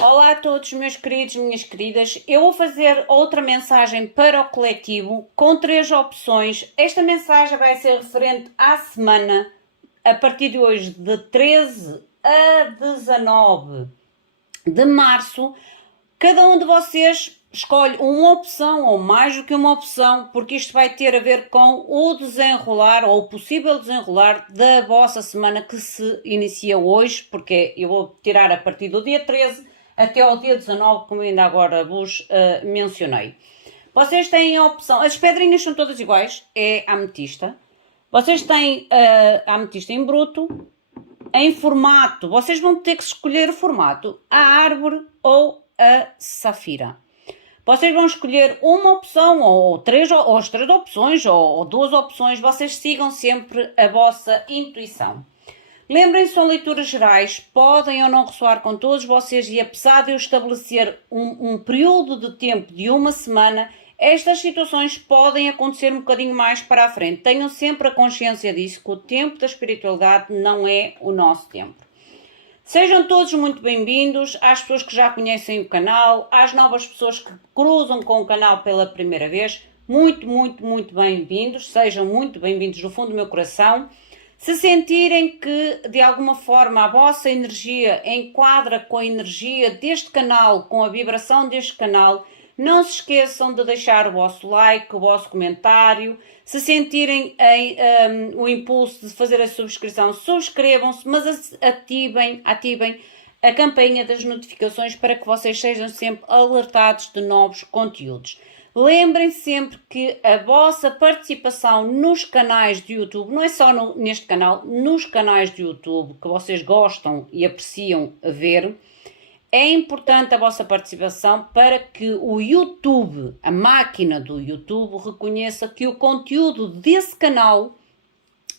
Olá a todos, meus queridos, minhas queridas. Eu vou fazer outra mensagem para o coletivo com 3 opções. Esta mensagem vai ser referente à semana, a partir de hoje, de 13 a 19 de março. Cada um de vocês escolhe uma opção ou mais do que uma opção, porque isto vai ter a ver com o desenrolar ou o possível desenrolar da vossa semana que se inicia hoje, porque eu vou tirar a partir do dia 13 até ao dia 19, como ainda agora vos mencionei. Vocês têm a opção, as pedrinhas são todas iguais, é a ametista. Vocês têm a ametista em bruto, em formato, vocês vão ter que escolher o formato, a árvore ou a safira. Vocês vão escolher uma opção, ou as três opções, ou 2 opções, vocês sigam sempre a vossa intuição. Lembrem-se, são leituras gerais, podem ou não ressoar com todos vocês e apesar de eu estabelecer um período de tempo de uma semana, estas situações podem acontecer um bocadinho mais para a frente. Tenham sempre a consciência disso, que o tempo da espiritualidade não é o nosso tempo. Sejam todos muito bem-vindos, às pessoas que já conhecem o canal, às novas pessoas que cruzam com o canal pela primeira vez, muito bem-vindos, sejam muito bem-vindos do fundo do meu coração. Se sentirem que de alguma forma a vossa energia enquadra com a energia deste canal, com a vibração deste canal, não se esqueçam de deixar o vosso like, o vosso comentário. Se sentirem o impulso de fazer a subscrição, subscrevam-se, mas ativem a campainha das notificações para que vocês sejam sempre alertados de novos conteúdos. Lembrem sempre que a vossa participação nos canais de YouTube, não é só neste canal, nos canais de YouTube que vocês gostam e apreciam ver, é importante a vossa participação para que o YouTube, a máquina do YouTube, reconheça que o conteúdo desse canal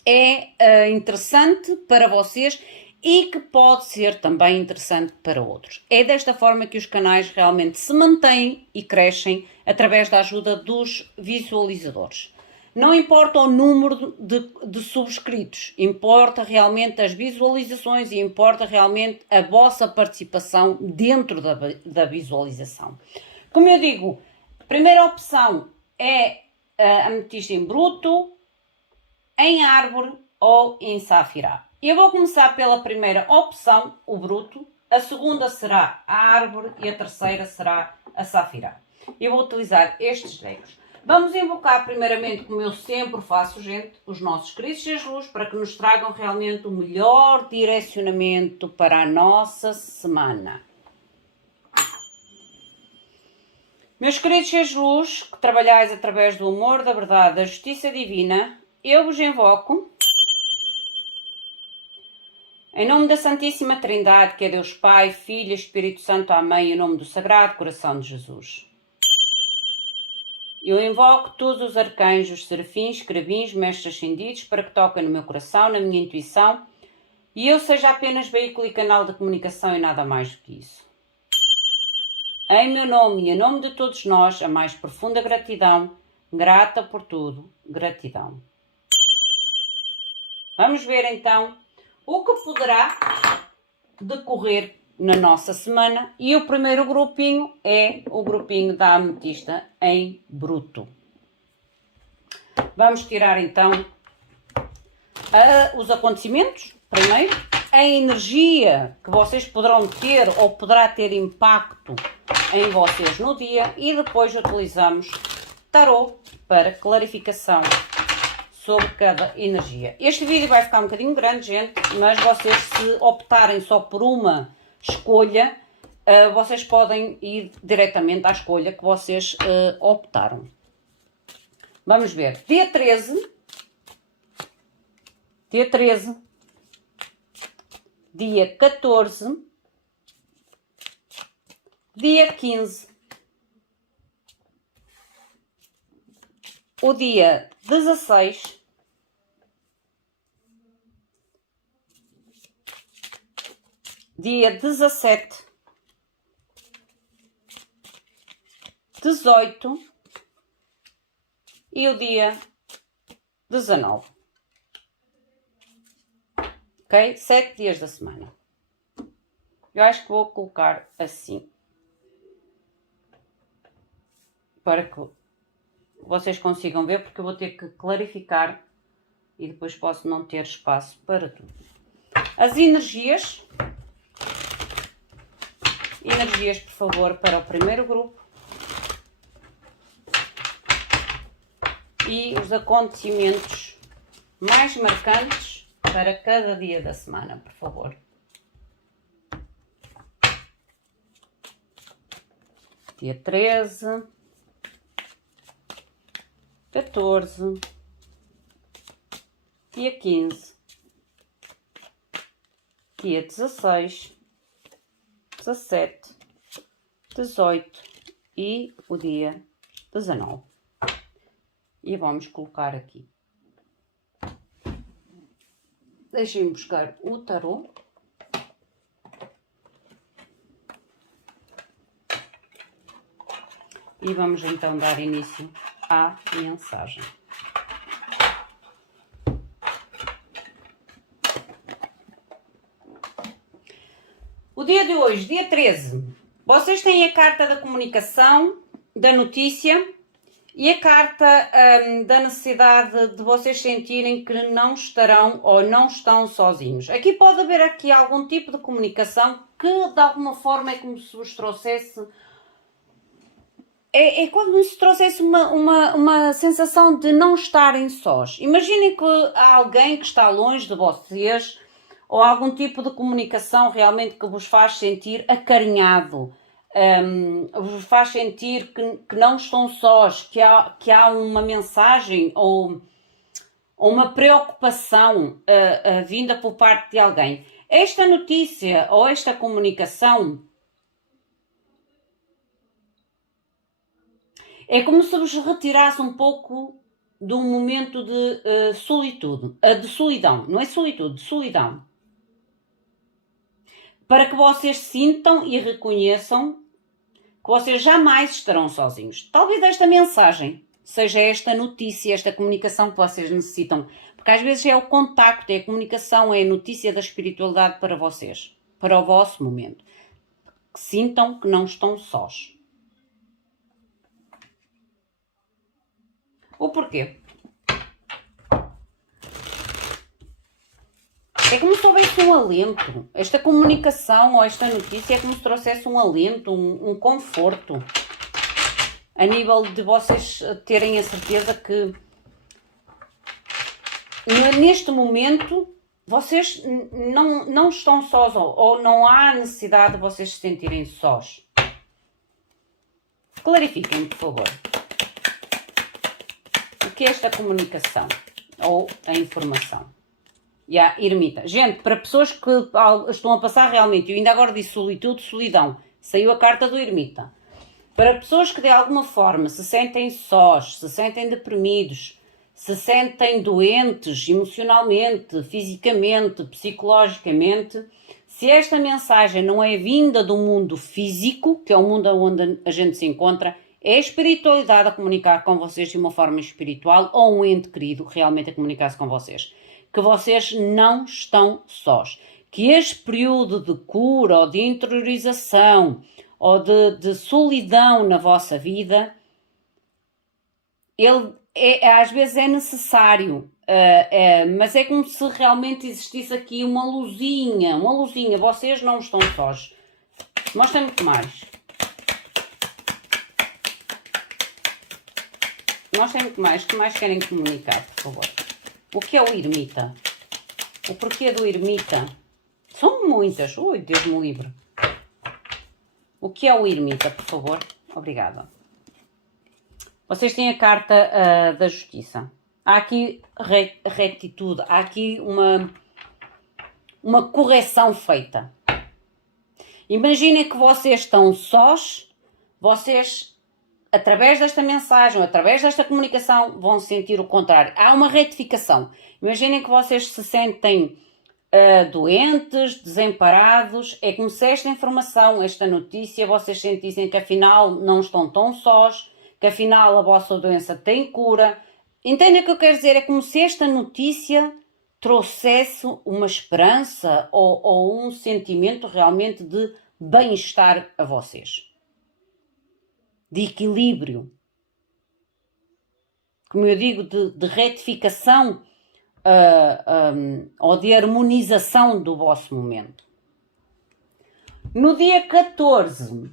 é interessante para vocês e que pode ser também interessante para outros. É desta forma que os canais realmente se mantêm e crescem através da ajuda dos visualizadores. Não importa o número de subscritos, importa realmente as visualizações e importa realmente a vossa participação dentro da visualização. Como eu digo, a primeira opção é a ametista em bruto, em árvore ou em safira. Eu vou começar pela primeira opção, o bruto, a segunda será a árvore e a terceira será a safira. Eu vou utilizar estes legos. Vamos invocar primeiramente, como eu sempre faço, gente, os nossos queridos seres luz para que nos tragam realmente o melhor direcionamento para a nossa semana. Meus queridos seres luz, que trabalhais através do amor, da verdade, da justiça divina, eu vos invoco em nome da Santíssima Trindade, que é Deus Pai, Filho e Espírito Santo, Amém, em nome do Sagrado Coração de Jesus. Eu invoco todos os arcanjos, serafins, querubins, mestres ascendidos, para que toquem no meu coração, na minha intuição, e eu seja apenas veículo e canal de comunicação e nada mais do que isso. Em meu nome e em nome de todos nós, a mais profunda gratidão, grata por tudo, gratidão. Vamos ver então o que poderá decorrer na nossa semana e o primeiro grupinho é o grupinho da ametista em bruto. Vamos tirar então os acontecimentos, primeiro, a energia que vocês poderão ter ou poderá ter impacto em vocês no dia e depois utilizamos tarot para clarificação sobre cada energia. Este vídeo vai ficar um bocadinho grande, gente, mas vocês, se optarem só por uma escolha, vocês podem ir diretamente à escolha que vocês optaram. Vamos ver. Dia 13, dia 14, dia 15, o dia 16, dia 17, 18 e o dia 19. Ok? 7 dias da semana. Eu acho que vou colocar assim. Para que vocês consigam ver, porque eu vou ter que clarificar e depois posso não ter espaço para tudo. As energias, por favor, para o primeiro grupo. E os acontecimentos mais marcantes para cada dia da semana, por favor. Dia 13, 14, dia 15, dia 16, 17, 18 e o dia 19. E vamos colocar aqui. Deixem-me buscar o tarô. E vamos então dar início à mensagem. O dia de hoje, dia 13, vocês têm a carta da comunicação, da notícia e a carta da necessidade de vocês sentirem que não estarão ou não estão sozinhos. Aqui pode haver aqui algum tipo de comunicação que de alguma forma é como se vos trouxesse... É como se trouxesse uma sensação de não estarem sós. Imaginem que há alguém que está longe de vocês ou algum tipo de comunicação realmente que vos faz sentir acarinhado, vos faz sentir que não estão sós, que há uma mensagem ou uma preocupação vinda por parte de alguém. Esta notícia ou esta comunicação é como se vos retirasse um pouco de um momento de solitude, de solidão, não é solitude, de solidão. Para que vocês sintam e reconheçam que vocês jamais estarão sozinhos. Talvez esta mensagem seja esta notícia, esta comunicação que vocês necessitam. Porque às vezes é o contacto, é a comunicação, é a notícia da espiritualidade para vocês, para o vosso momento. Que sintam que não estão sós. O porquê? É como se houvesse um alento. Esta comunicação ou esta notícia é como se trouxesse um alento, um conforto. A nível de vocês terem a certeza que neste momento vocês não estão sós ou não há necessidade de vocês se sentirem sós. Clarifiquem, por favor. O que é esta comunicação ou a informação? E a ermita. Gente, para pessoas que estão a passar realmente, eu ainda agora disse solitude, solidão, saiu a carta do ermita. Para pessoas que de alguma forma se sentem sós, se sentem deprimidos, se sentem doentes emocionalmente, fisicamente, psicologicamente, se esta mensagem não é vinda do mundo físico, que é o mundo onde a gente se encontra, é a espiritualidade a comunicar com vocês de uma forma espiritual ou um ente querido realmente a comunicar-se com vocês. Que vocês não estão sós. Que este período de cura ou de interiorização ou de solidão na vossa vida, ele às vezes é necessário, mas é como se realmente existisse aqui uma luzinha, vocês não estão sós. Mostrem-me que mais. Mostrem-me que mais querem comunicar, por favor. O que é o ermita? O porquê do ermita? São muitas. Ui, Deus me livre. O que é o ermita, por favor? Obrigada. Vocês têm a carta da justiça. Há aqui retitude. Há aqui uma correção feita. Imaginem que vocês estão sós. Vocês... através desta mensagem, através desta comunicação, vão sentir o contrário. Há uma retificação. Imaginem que vocês se sentem doentes, desamparados. É como se esta informação, esta notícia, vocês sentissem que afinal não estão tão sós, que afinal a vossa doença tem cura. Entendem o que eu quero dizer? É como se esta notícia trouxesse uma esperança ou um sentimento realmente de bem-estar a vocês, de equilíbrio, como eu digo, de retificação ou de harmonização do vosso momento. No dia 14,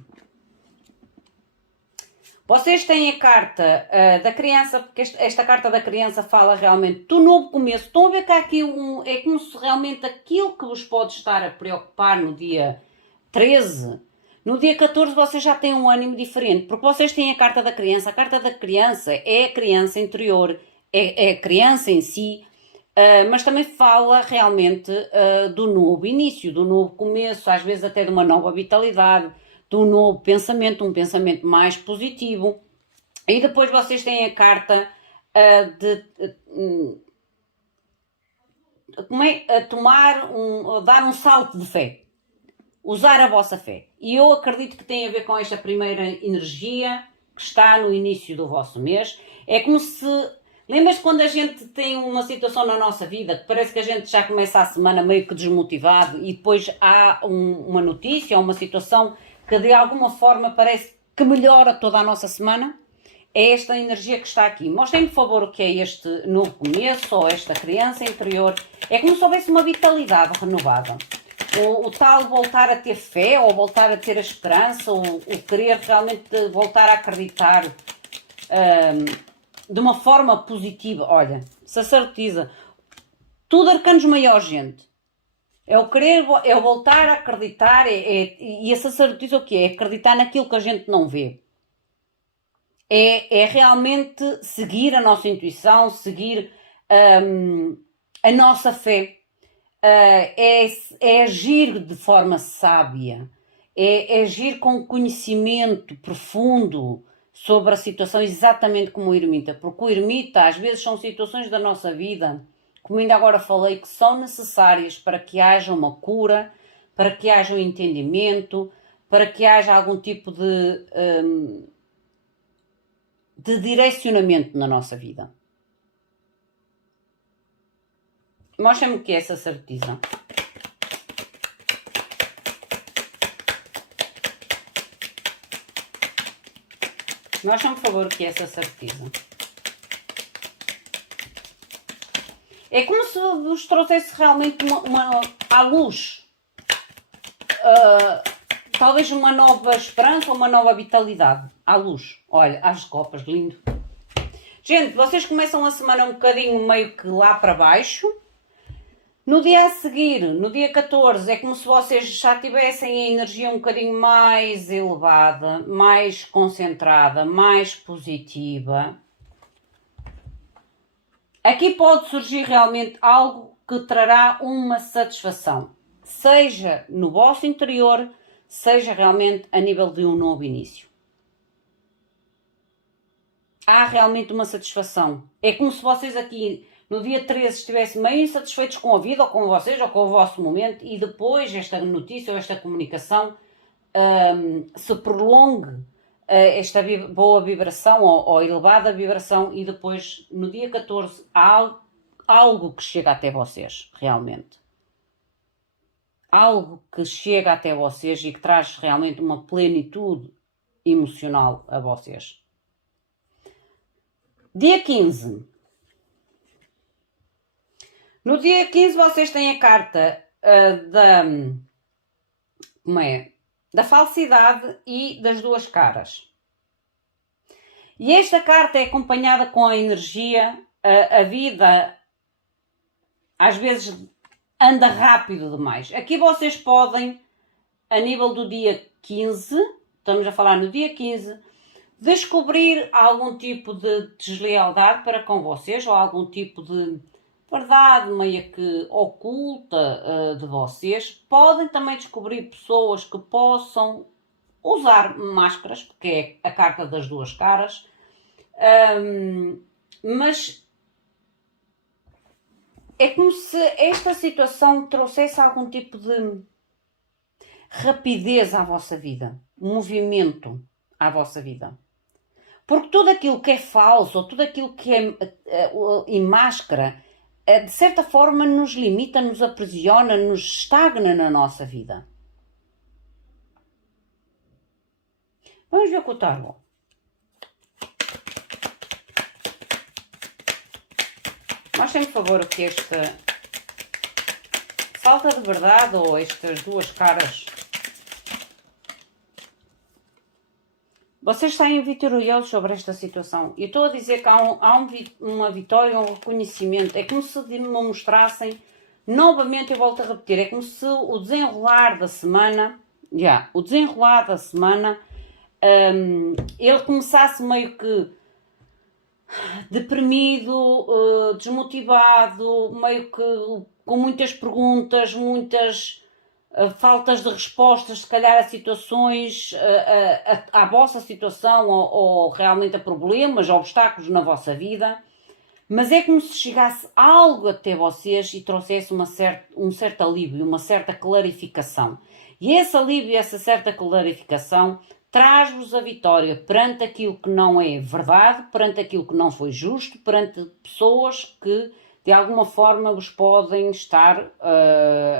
vocês têm a carta da criança, porque esta carta da criança fala realmente do novo começo. Estão a ver que há aqui é como se realmente aquilo que vos pode estar a preocupar no dia 13, no dia 14 vocês já têm um ânimo diferente, porque vocês têm a carta da criança. A carta da criança é a criança interior, é a criança em si, mas também fala realmente do novo início, do novo começo, às vezes até de uma nova vitalidade, de um novo pensamento, um pensamento mais positivo. E depois vocês têm a carta dar um salto de fé, usar a vossa fé. E eu acredito que tem a ver com esta primeira energia que está no início do vosso mês. É como se... Lembras-te quando a gente tem uma situação na nossa vida que parece que a gente já começa a semana meio que desmotivado e depois há uma notícia ou uma situação que de alguma forma parece que melhora toda a nossa semana? É esta energia que está aqui. Mostrem-me, por favor, o que é este novo começo ou esta criança interior. É como se houvesse uma vitalidade renovada. O tal voltar a ter fé, ou voltar a ter a esperança, ou o querer realmente voltar a acreditar de uma forma positiva. Olha, sacerdotisa, tudo arcanos maior, gente. É o querer, é o voltar a acreditar, e a sacerdotisa o que é? É acreditar naquilo que a gente não vê. É realmente seguir a nossa intuição, seguir a nossa fé. É agir de forma sábia, é agir com conhecimento profundo sobre a situação, exatamente como o ermita, porque o ermita às vezes são situações da nossa vida, como ainda agora falei, que são necessárias para que haja uma cura, para que haja um entendimento, para que haja algum tipo de direcionamento na nossa vida. Mostra-me o que é essa sacerdotisa. Mostra-me, por favor, o que é essa sacerdotisa. É como se vos trouxesse realmente à luz. Talvez uma nova esperança, uma nova vitalidade. À luz. Olha, as copas, lindo. Gente, vocês começam a semana um bocadinho meio que lá para baixo. No dia a seguir, no dia 14, é como se vocês já tivessem a energia um bocadinho mais elevada, mais concentrada, mais positiva. Aqui pode surgir realmente algo que trará uma satisfação, seja no vosso interior, seja realmente a nível de um novo início. Há realmente uma satisfação. É como se vocês aqui no dia 13 estivessem meio insatisfeitos com a vida, ou com vocês, ou com o vosso momento, e depois esta notícia ou esta comunicação se prolongue, esta boa vibração ou elevada vibração, e depois no dia 14 há algo que chega até vocês, realmente. Algo que chega até vocês e que traz realmente uma plenitude emocional a vocês. Dia 15. No dia 15 vocês têm a carta da falsidade e das duas caras. E esta carta é acompanhada com a energia, a vida às vezes anda rápido demais. Aqui vocês podem, a nível do dia 15, estamos a falar no dia 15, descobrir algum tipo de deslealdade para com vocês, ou algum tipo de verdade meio que oculta de vocês. Podem também descobrir pessoas que possam usar máscaras, porque é a carta das duas caras, mas é como se esta situação trouxesse algum tipo de rapidez à vossa vida, movimento à vossa vida. Porque tudo aquilo que é falso, ou tudo aquilo que é em máscara, de certa forma nos limita, nos aprisiona, nos estagna na nossa vida. Vamos ver com o tarot. Mostrem, por favor, o que esta falta de verdade ou estas duas caras. Vocês saem vitoriosos sobre esta situação. E estou a dizer que há uma vitória, um reconhecimento. É como se me mostrassem, novamente eu volto a repetir, é como se o desenrolar da semana, ele começasse meio que deprimido, desmotivado, meio que com muitas perguntas, muitas faltas de respostas, se calhar a situações, à vossa situação ou realmente a problemas, obstáculos na vossa vida, mas é como se chegasse algo até vocês e trouxesse um certo alívio, uma certa clarificação. E esse alívio e essa certa clarificação traz-vos a vitória perante aquilo que não é verdade, perante aquilo que não foi justo, perante pessoas que de alguma forma vos podem estar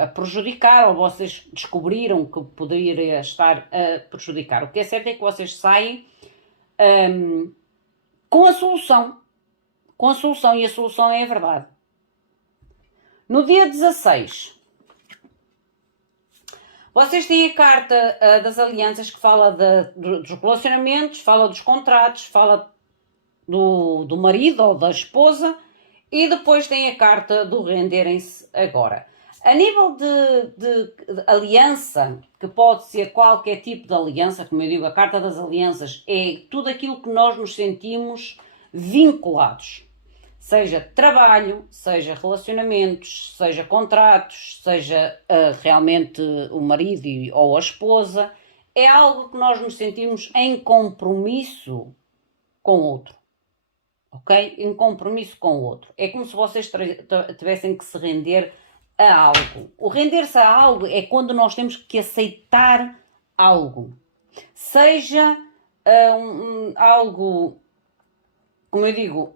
a prejudicar, ou vocês descobriram que poderia estar a prejudicar. O que é certo é que vocês saem com a solução, e a solução é a verdade. No dia 16, vocês têm a carta das alianças que fala dos relacionamentos, fala dos contratos, fala do marido ou da esposa, e depois tem a carta do renderem-se agora. A nível de aliança, que pode ser qualquer tipo de aliança, como eu digo, a carta das alianças é tudo aquilo que nós nos sentimos vinculados. Seja trabalho, seja relacionamentos, seja contratos, seja realmente o marido ou a esposa. É algo que nós nos sentimos em compromisso com o outro. Ok? Em compromisso com o outro. É como se vocês tivessem que se render a algo. O render-se a algo é quando nós temos que aceitar algo. Seja algo, como eu digo,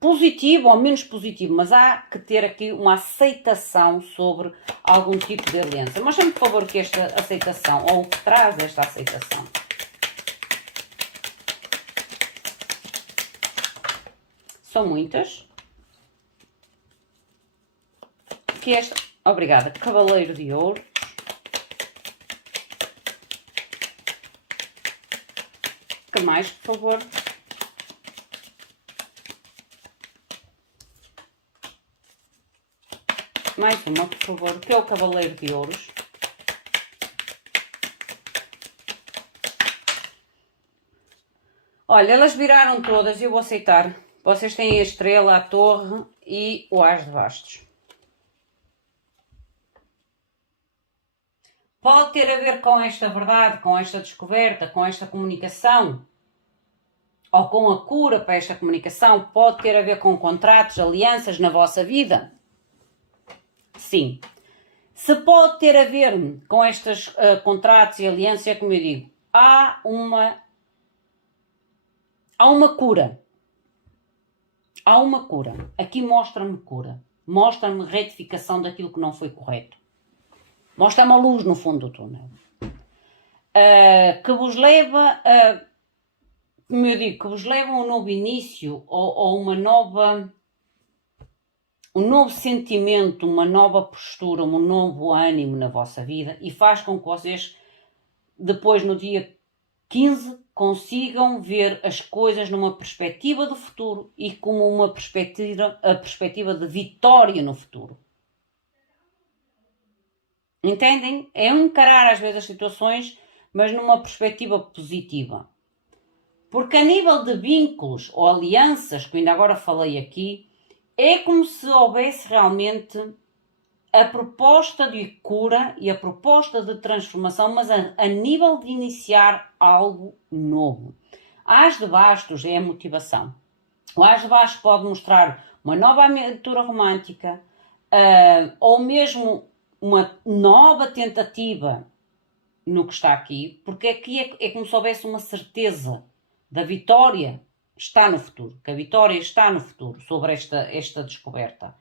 positivo ou menos positivo, mas há que ter aqui uma aceitação sobre algum tipo de aliança. Mostra-me, por favor, que esta aceitação, ou o que traz esta aceitação. São muitas. Que esta, obrigada, Cavaleiro de Ouro. Que mais, por favor? Mais uma, por favor, que é o Cavaleiro de Ouros. Olha, elas viraram todas e eu vou aceitar. Vocês têm a estrela, a torre e o as de bastos. Pode ter a ver com esta verdade, com esta descoberta, com esta comunicação, ou com a cura para esta comunicação. Pode ter a ver com contratos, alianças na vossa vida. Sim. Se pode ter a ver com estes contratos e alianças, é como eu digo, há uma cura. Há uma cura. Aqui mostra-me cura. Mostra-me retificação daquilo que não foi correto. Mostra-me a luz no fundo do túnel. Que vos leva a, como eu digo, que vos leva a um novo início ou uma nova, um novo sentimento, uma nova postura, um novo ânimo na vossa vida e faz com que vocês, depois no dia 15, consigam ver as coisas numa perspectiva do futuro e como a perspectiva de vitória no futuro. Entendem? É encarar às vezes as situações, mas numa perspectiva positiva. Porque a nível de vínculos ou alianças, que ainda agora falei aqui, é como se houvesse realmente a proposta de cura e a proposta de transformação, mas a nível de iniciar algo novo. As de bastos é a motivação. O as de bastos pode mostrar uma nova aventura romântica ou mesmo uma nova tentativa no que está aqui, porque aqui é como se houvesse uma certeza da vitória está no futuro, que a vitória está no futuro sobre esta descoberta.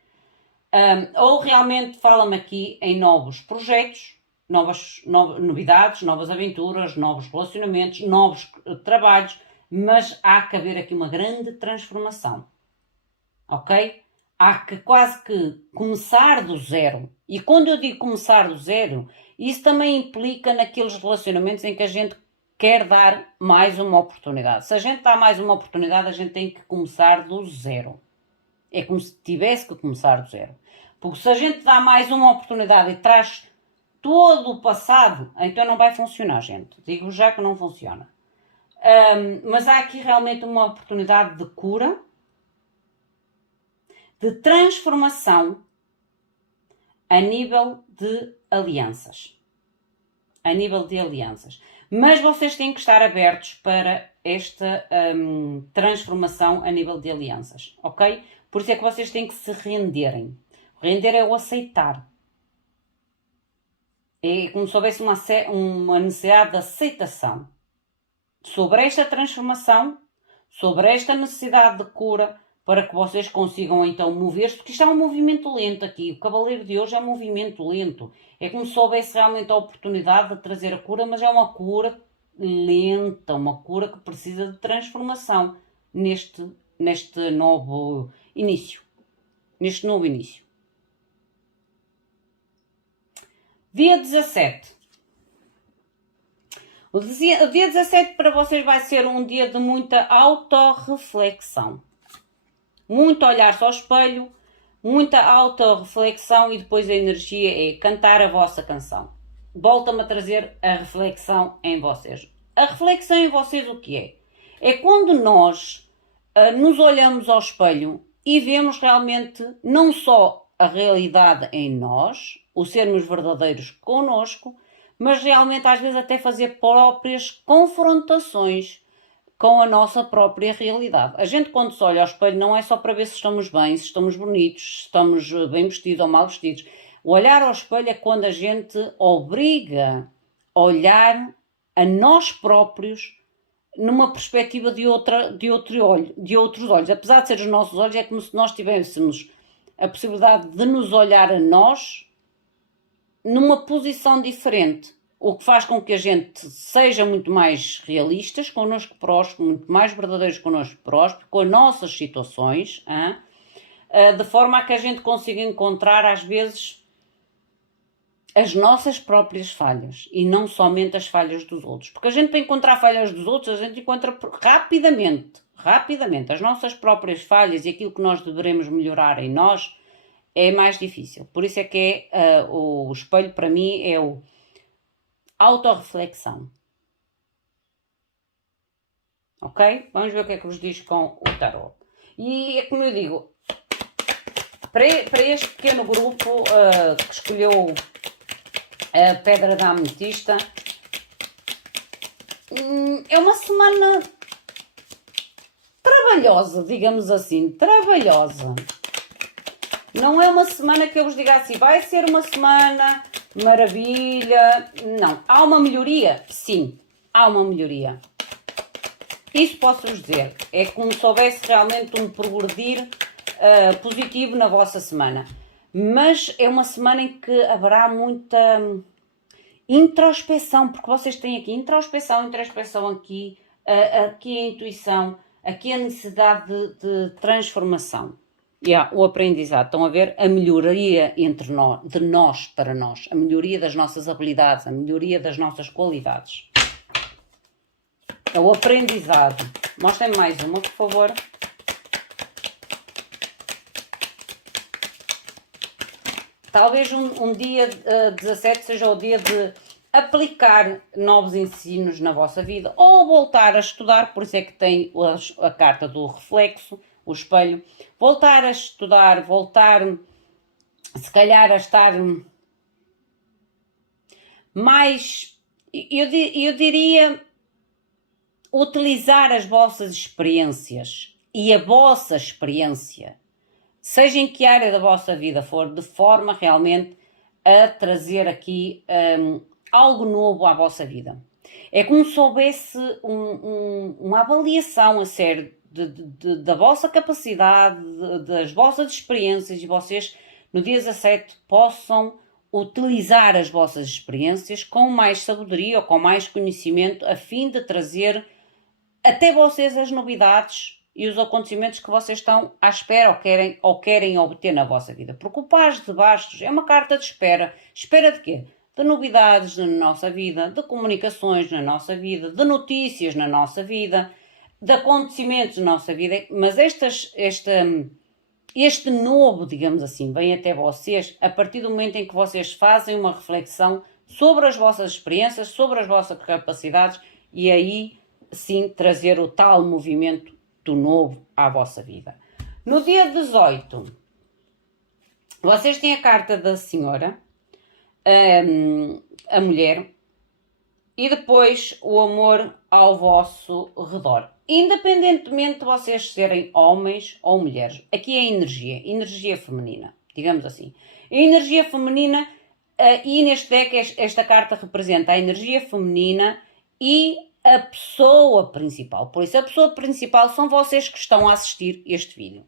Ou realmente fala-me aqui em novos projetos, novas novidades, novas aventuras, novos relacionamentos, novos trabalhos, mas há que haver aqui uma grande transformação, ok? Há que quase que começar do zero. E quando eu digo começar do zero, isso também implica naqueles relacionamentos em que a gente quer dar mais uma oportunidade. Se a gente dá mais uma oportunidade, a gente tem que começar do zero. É como se tivesse que começar do zero. Porque se a gente dá mais uma oportunidade e traz todo o passado, então não vai funcionar, gente. Digo já que não funciona. Mas há aqui realmente uma oportunidade de cura, de transformação a nível de alianças. A nível de alianças. Mas vocês têm que estar abertos para esta transformação a nível de alianças, ok? Por isso é que vocês têm que se renderem. Render é o aceitar. É como se houvesse uma necessidade de aceitação sobre esta transformação, sobre esta necessidade de cura, para que vocês consigam então mover-se, porque isto é um movimento lento aqui. O Cavaleiro de hoje é um movimento lento. É como se houvesse realmente a oportunidade de trazer a cura, mas é uma cura lenta, uma cura que precisa de transformação neste novo início. Neste novo início. Dia 17. O dia 17 para vocês vai ser um dia de muita autorreflexão. Muito olhar-se ao espelho, muita autorreflexão e depois a energia é cantar a vossa canção. Volta-me a trazer a reflexão em vocês. A reflexão em vocês o que é? É quando nós nos olhamos ao espelho e vemos realmente não só a realidade em nós, o sermos verdadeiros connosco, mas realmente às vezes até fazer próprias confrontações com a nossa própria realidade. A gente quando se olha ao espelho não é só para ver se estamos bem, se estamos bonitos, se estamos bem vestidos ou mal vestidos. O olhar ao espelho é quando a gente obriga a olhar a nós próprios numa perspectiva de outros olhos. Apesar de ser os nossos olhos, é como se nós tivéssemos a possibilidade de nos olhar a nós numa posição diferente. O que faz com que a gente seja muito mais realistas connosco próximo, muito mais verdadeiros connosco próximo, com as nossas situações, de forma a que a gente consiga encontrar, às vezes, as nossas próprias falhas e não somente as falhas dos outros. Porque a gente, para encontrar falhas dos outros, a gente encontra rapidamente. As nossas próprias falhas e aquilo que nós deveremos melhorar em nós é mais difícil. Por isso é que o espelho, para mim, é o autorreflexão. Ok? Vamos ver o que é que vos diz com o tarot. E é como eu digo, para este pequeno grupo que escolheu a Pedra da Ametista, é uma semana trabalhosa, digamos assim, trabalhosa. Não é uma semana que eu vos diga assim, vai ser uma semana maravilha. Não. Há uma melhoria? Sim, há uma melhoria. Isso posso-vos dizer. É como se houvesse realmente um progredir positivo na vossa semana. Mas é uma semana em que haverá muita introspeção, porque vocês têm aqui introspeção aqui, aqui a intuição, aqui a necessidade de transformação. O aprendizado. Estão a ver a melhoria entre nós, de nós para nós, a melhoria das nossas habilidades, a melhoria das nossas qualidades. É o aprendizado. Mostrem-me mais uma, por favor. Talvez um dia 17 seja o dia de aplicar novos ensinos na vossa vida ou voltar a estudar, por isso é que tem a carta do reflexo, o espelho. Voltar a estudar, voltar se calhar a estar mais, eu diria, utilizar as vossas experiências e a vossa experiência, seja em que área da vossa vida for, de forma realmente a trazer aqui algo novo à vossa vida. É como se houvesse uma avaliação a sério da vossa capacidade, das vossas experiências, e vocês no dia 17 possam utilizar as vossas experiências com mais sabedoria ou com mais conhecimento, a fim de trazer até vocês as novidades e os acontecimentos que vocês estão à espera ou querem obter na vossa vida. Porque o Paz de Bastos é uma carta de espera. Espera de quê? De novidades na nossa vida, de comunicações na nossa vida, de notícias na nossa vida, de acontecimentos na nossa vida. Mas este novo, digamos assim, vem até vocês a partir do momento em que vocês fazem uma reflexão sobre as vossas experiências, sobre as vossas capacidades e aí sim trazer o tal movimento do novo à vossa vida. No dia 18, vocês têm a carta da senhora, a mulher, e depois o amor ao vosso redor. Independentemente de vocês serem homens ou mulheres, aqui é energia feminina, digamos assim. A energia feminina, e neste deck esta carta representa a energia feminina e a pessoa principal. Por isso, a pessoa principal são vocês que estão a assistir este vídeo.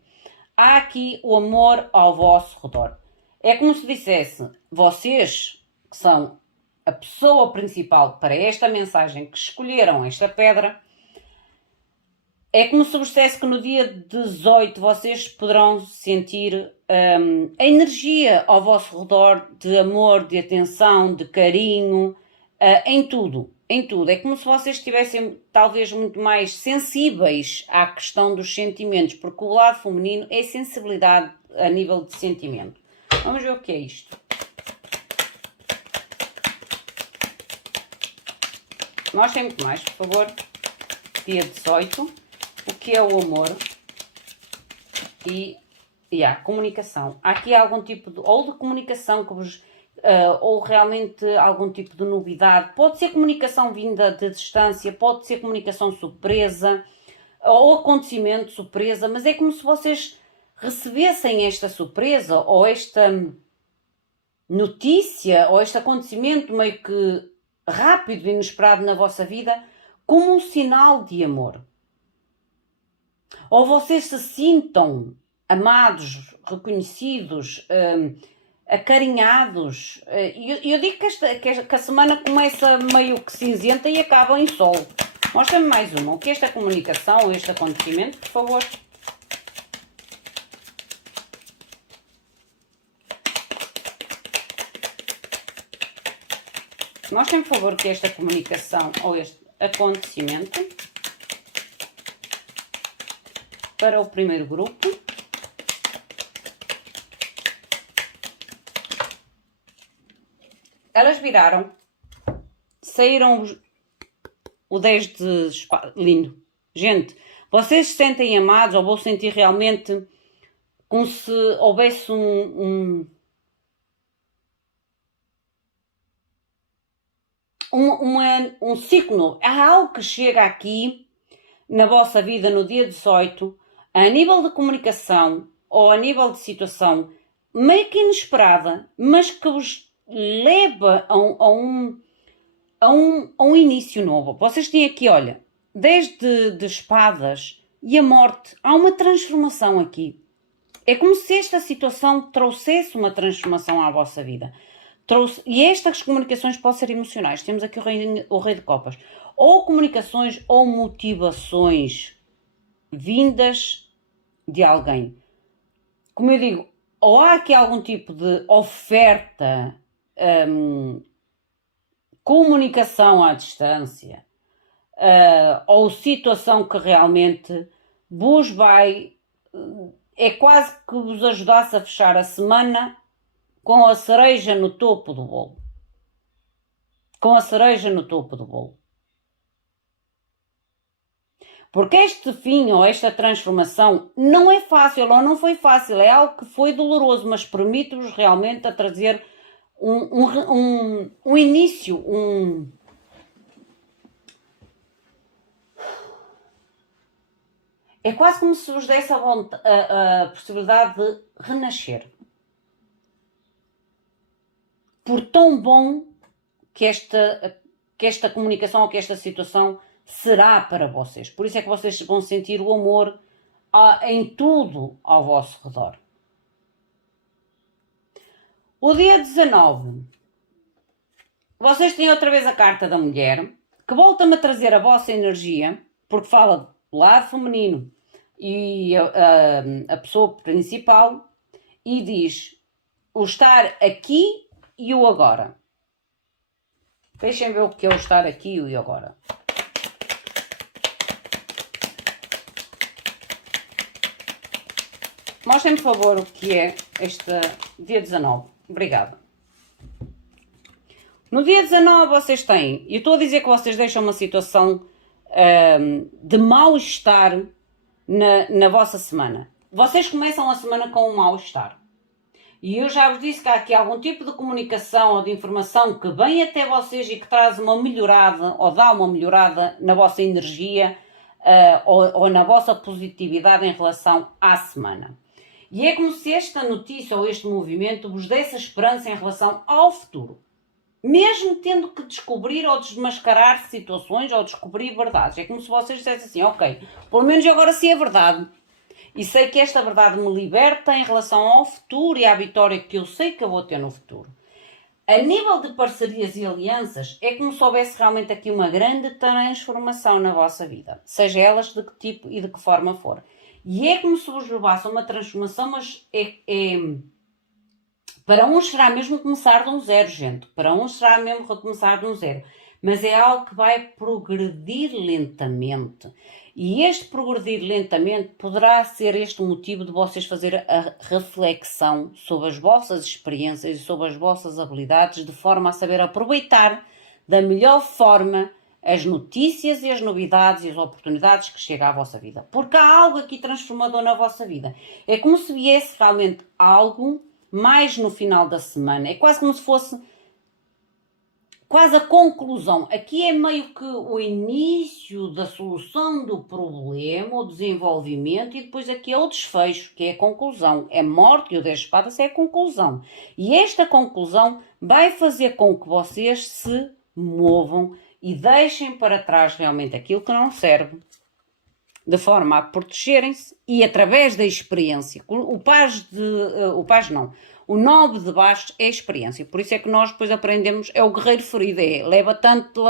Há aqui o amor ao vosso redor. É como se dissesse, vocês que são a pessoa principal para esta mensagem, que escolheram esta pedra, é como se vos dissesse que no dia 18 vocês poderão sentir a energia ao vosso redor de amor, de atenção, de carinho, em tudo. Em tudo. É como se vocês estivessem talvez muito mais sensíveis à questão dos sentimentos, porque o lado feminino é sensibilidade a nível de sentimento. Vamos ver o que é isto. Mostrem muito mais, por favor. Dia 18. O que é o amor? E a comunicação. Há aqui algum tipo de comunicação que vos... ou realmente algum tipo de novidade. Pode ser comunicação vinda de distância, pode ser comunicação surpresa, ou acontecimento surpresa, mas é como se vocês recebessem esta surpresa, ou esta notícia, ou este acontecimento meio que rápido e inesperado na vossa vida, como um sinal de amor. Ou vocês se sintam amados, reconhecidos, acarinhados. Eu digo que a semana começa meio que cinzenta e acaba em sol. Mostra-me mais uma. O que é esta comunicação, este acontecimento, por favor? Mostrem, por favor, que é esta comunicação ou este acontecimento para o primeiro grupo. Elas viraram, saíram o 10 de espada. Lindo. Gente, vocês se sentem amados ou vão sentir realmente como se houvesse um ciclo novo. Há algo que chega aqui na vossa vida no dia 18, a nível de comunicação ou a nível de situação meio que inesperada, mas que vos leva a um início novo. Vocês têm aqui, olha, 10 de espadas e a morte. Há uma transformação aqui. É como se esta situação trouxesse uma transformação à vossa vida. E estas comunicações podem ser emocionais. Temos aqui o rei de copas. Ou comunicações ou motivações vindas de alguém. Como eu digo, ou há aqui algum tipo de oferta, comunicação à distância, ou situação que realmente vos vai... É quase que vos ajudasse a fechar a semana com a cereja no topo do bolo. Com a cereja no topo do bolo. Porque este fim ou esta transformação não é fácil ou não foi fácil, é algo que foi doloroso, mas permite-vos realmente a trazer um início, É quase como se vos desse a possibilidade de renascer. Por tão bom que esta comunicação ou que esta situação será para vocês. Por isso é que vocês vão sentir o amor em tudo ao vosso redor. O dia 19, vocês têm outra vez a carta da mulher, que volta-me a trazer a vossa energia, porque fala do lado feminino e a pessoa principal, e diz o estar aqui e o agora. Deixem ver o que é o estar aqui e o agora. Mostrem, por favor, o que é este dia 19. Obrigada. No dia 19 vocês têm, e eu estou a dizer que vocês deixam uma situação de mal-estar na vossa semana. Vocês começam a semana com um mal-estar. E eu já vos disse que há aqui algum tipo de comunicação ou de informação que vem até vocês e que traz uma melhorada ou dá uma melhorada na vossa energia ou na vossa positividade em relação à semana. E é como se esta notícia ou este movimento vos desse a esperança em relação ao futuro. Mesmo tendo que descobrir ou desmascarar situações ou descobrir verdades. É como se vocês dissessem assim, ok, pelo menos eu agora sei a verdade. E sei que esta verdade me liberta em relação ao futuro e à vitória que eu sei que eu vou ter no futuro. A nível de parcerias e alianças, é como se houvesse realmente aqui uma grande transformação na vossa vida. Seja elas de que tipo e de que forma for. E é como se vos levasse a uma transformação, mas para uns será mesmo começar de um zero, gente. Para uns será mesmo recomeçar de um zero. Mas é algo que vai progredir lentamente. E este progredir lentamente poderá ser este o motivo de vocês fazerem a reflexão sobre as vossas experiências e sobre as vossas habilidades, de forma a saber aproveitar da melhor forma as notícias e as novidades e as oportunidades que chegam à vossa vida. Porque há algo aqui transformador na vossa vida. É como se viesse realmente algo mais no final da semana. É quase como se fosse quase a conclusão. Aqui é meio que o início da solução do problema, o desenvolvimento, e depois aqui é o desfecho, que é a conclusão. É morte, e o 10 de espadas é a conclusão. E esta conclusão vai fazer com que vocês se movam e deixem para trás realmente aquilo que não serve, de forma a protegerem-se e através da experiência. O 9 de bastos é a experiência. Por isso é que nós depois aprendemos, é o guerreiro ferido, leva tanto,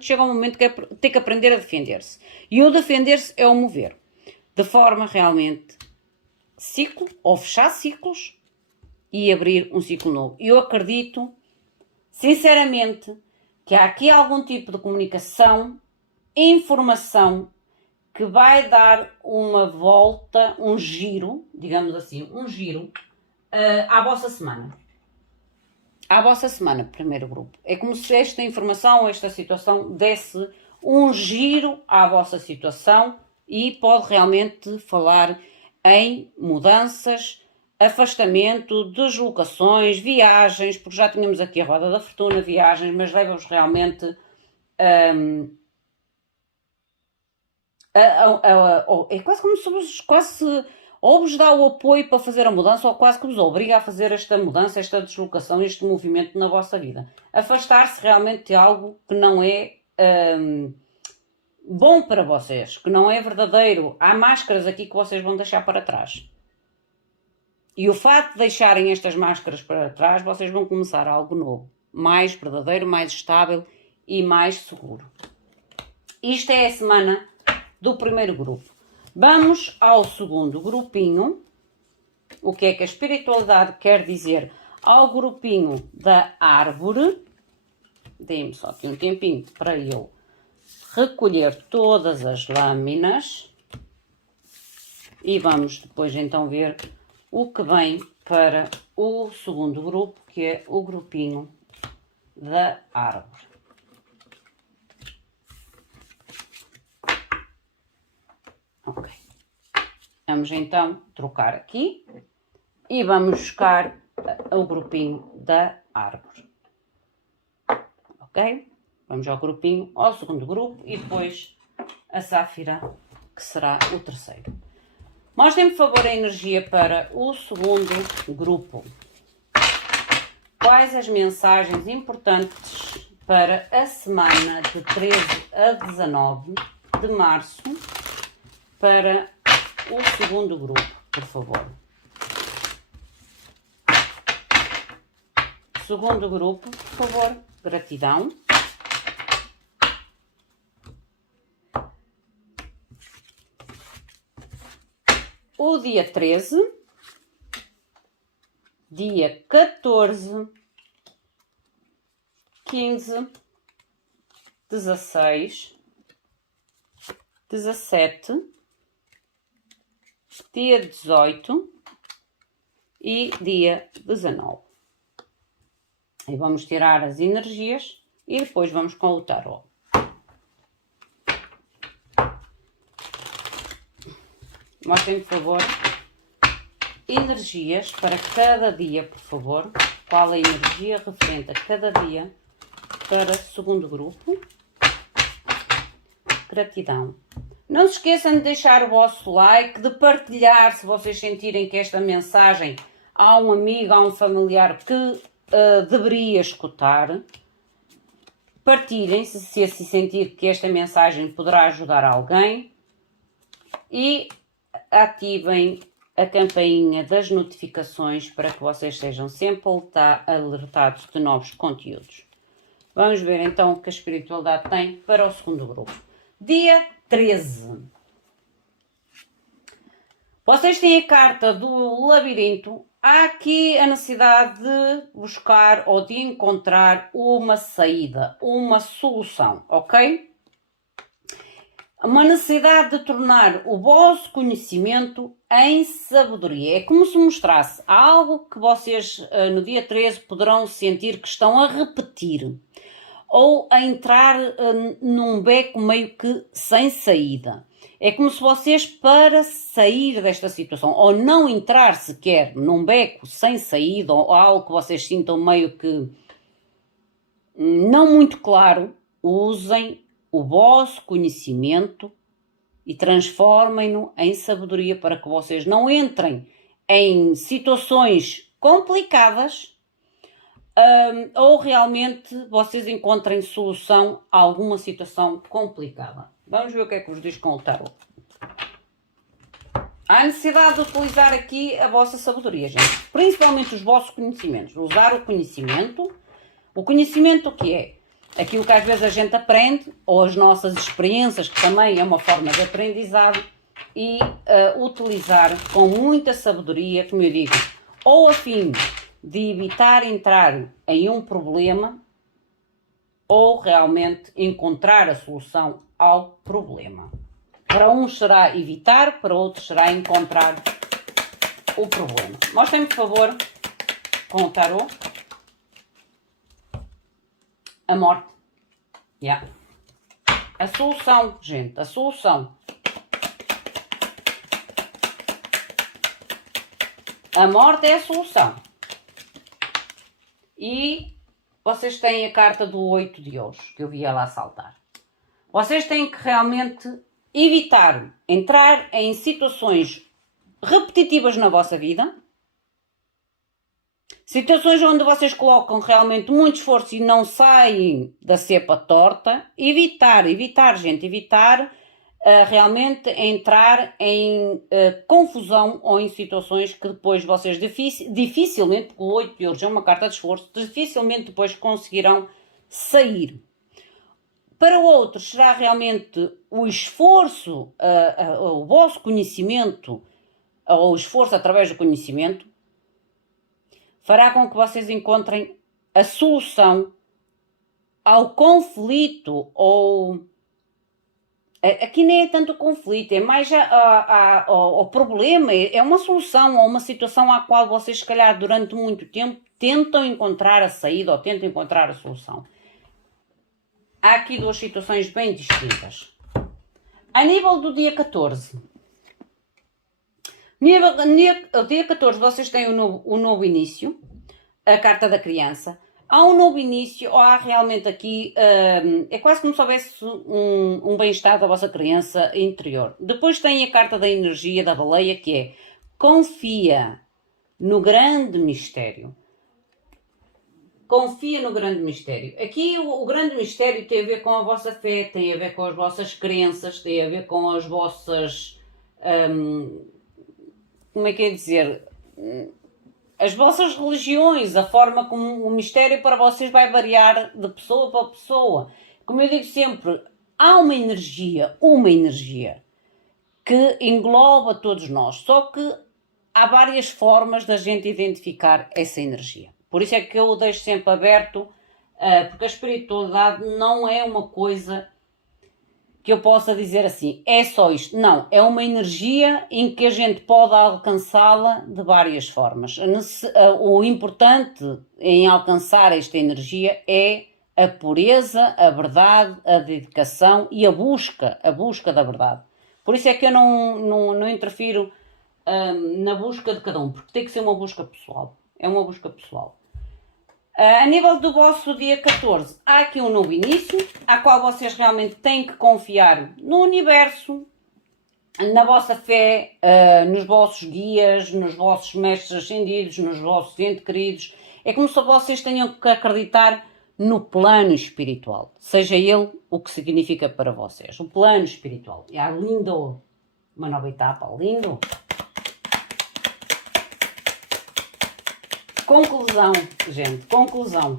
chega um momento que tem que aprender a defender-se. E o defender-se é o mover. De forma realmente ciclo, ou fechar ciclos e abrir um ciclo novo. E eu acredito, sinceramente, que há aqui algum tipo de comunicação, informação, que vai dar uma volta, um giro, digamos assim, à vossa semana. À vossa semana, primeiro grupo. É como se esta informação, esta situação, desse um giro à vossa situação e pode realmente falar em mudanças, afastamento, deslocações, viagens, porque já tínhamos aqui a roda da fortuna, viagens, mas leva-vos realmente é quase como se ou vos dá o apoio para fazer a mudança ou quase que vos obriga a fazer esta mudança, esta deslocação, este movimento na vossa vida. Afastar-se realmente de algo que não é bom para vocês, que não é verdadeiro. Há máscaras aqui que vocês vão deixar para trás. E o facto de deixarem estas máscaras para trás, vocês vão começar algo novo, mais verdadeiro, mais estável e mais seguro. Isto é a semana do primeiro grupo. Vamos ao segundo grupinho. O que é que a espiritualidade quer dizer ao grupinho da árvore? Dê-me só aqui um tempinho para eu recolher todas as lâminas. E vamos depois então ver o que vem para o segundo grupo, que é o grupinho da árvore. Ok. Vamos então trocar aqui e vamos buscar o grupinho da árvore. Ok? Vamos ao grupinho, ao segundo grupo e depois a Sáfira, que será o terceiro. Mostrem, por favor, a energia para o segundo grupo. Quais as mensagens importantes para a semana de 13 a 19 de março para o segundo grupo, por favor? segundo grupo, por favor, gratidão. O dia 13, dia 14, 15, 16, 17, dia 18 e dia 19. E vamos tirar as energias e depois vamos com o tarot. Mostrem, por favor, energias para cada dia, por favor. Qual é a energia referente a cada dia para o segundo grupo? Gratidão. Não se esqueçam de deixar o vosso like, de partilhar se vocês sentirem que esta mensagem há um amigo, há um familiar que deveria escutar. Partilhem se assim sentir que esta mensagem poderá ajudar alguém. E ativem a campainha das notificações para que vocês sejam sempre alertados de novos conteúdos. Vamos ver então o que a espiritualidade tem para o segundo grupo. Dia 13. Vocês têm a carta do labirinto. Há aqui a necessidade de buscar ou de encontrar uma saída, uma solução, ok? Uma necessidade de tornar o vosso conhecimento em sabedoria. É como se mostrasse algo que vocês no dia 13 poderão sentir que estão a repetir. Ou a entrar num beco meio que sem saída. É como se vocês, para sair desta situação, ou não entrar sequer num beco sem saída, ou algo que vocês sintam meio que não muito claro, usem o vosso conhecimento e transformem-no em sabedoria para que vocês não entrem em situações complicadas ou realmente vocês encontrem solução a alguma situação complicada. Vamos ver o que é que vos diz com o tarot. Há necessidade de utilizar aqui a vossa sabedoria, gente. Principalmente os vossos conhecimentos. Usar o conhecimento. O conhecimento o que é? Aquilo que às vezes a gente aprende, ou as nossas experiências, que também é uma forma de aprendizado, e utilizar com muita sabedoria, como eu digo, ou a fim de evitar entrar em um problema, ou realmente encontrar a solução ao problema. Para uns será evitar, para outros será encontrar o problema. Mostrem-me, por favor, com o tarot. A morte. Yeah. A solução, gente. A solução. A morte é a solução. E vocês têm a carta do 8 de ouros, que eu via lá saltar. Vocês têm que realmente evitar entrar em situações repetitivas na vossa vida. Situações onde vocês colocam realmente muito esforço e não saem da cepa torta. Evitar, gente, evitar realmente entrar em confusão ou em situações que depois vocês dificilmente, porque o 8 de ouros é uma carta de esforço, dificilmente depois conseguirão sair. Para outros será realmente o esforço, o vosso conhecimento, ou o esforço através do conhecimento, fará com que vocês encontrem a solução ao conflito, ou aqui nem é tanto conflito, é mais ao problema, é uma solução, ou uma situação à qual vocês, se calhar, durante muito tempo, tentam encontrar a saída, ou tentam encontrar a solução. Há aqui duas situações bem distintas. A nível do dia 14, o dia 14 vocês têm o novo início, a carta da criança. Há um novo início, ou há realmente aqui, é quase como se houvesse um bem-estar da vossa criança interior. Depois tem a carta da energia da baleia, que é confia no grande mistério. Confia no grande mistério. Aqui o grande mistério tem a ver com a vossa fé, tem a ver com as vossas crenças, tem a ver com as vossas... como é que é dizer? as vossas religiões, a forma como o mistério para vocês vai variar de pessoa para pessoa. Como eu digo sempre, há uma energia que engloba todos nós, só que há várias formas da gente identificar essa energia. Por isso é que eu o deixo sempre aberto, porque a espiritualidade não é uma coisa que eu possa dizer assim, é só isto. Não, é uma energia em que a gente pode alcançá-la de várias formas. O importante em alcançar esta energia é a pureza, a verdade, a dedicação e a busca da verdade. Por isso é que eu não interfiro na busca de cada um, porque tem que ser uma busca pessoal. É uma busca pessoal. A nível do vosso dia 14, há aqui um novo início, a qual vocês realmente têm que confiar no universo, na vossa fé, nos vossos guias, nos vossos mestres ascendidos, nos vossos entes queridos. É como se vocês tenham que acreditar no plano espiritual, seja ele o que significa para vocês. O plano espiritual. É lindo. Uma nova etapa, lindo. Conclusão, gente, conclusão.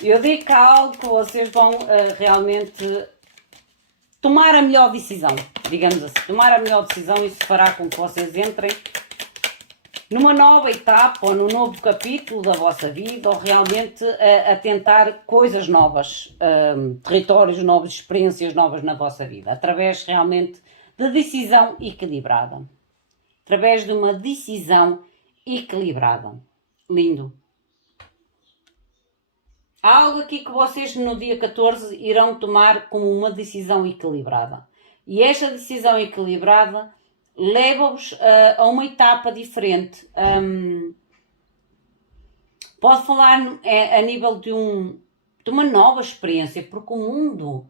Eu digo que há algo que vocês vão realmente tomar a melhor decisão, digamos assim. Tomar a melhor decisão, isso fará com que vocês entrem numa nova etapa ou num novo capítulo da vossa vida, ou realmente a tentar coisas novas, territórios novos, experiências novas na vossa vida, através realmente de decisão equilibrada. Através de uma decisão equilibrada. Lindo. Há algo aqui que vocês no dia 14 irão tomar como uma decisão equilibrada. E esta decisão equilibrada leva-vos a uma etapa diferente. Pode falar a nível de uma nova experiência, porque o mundo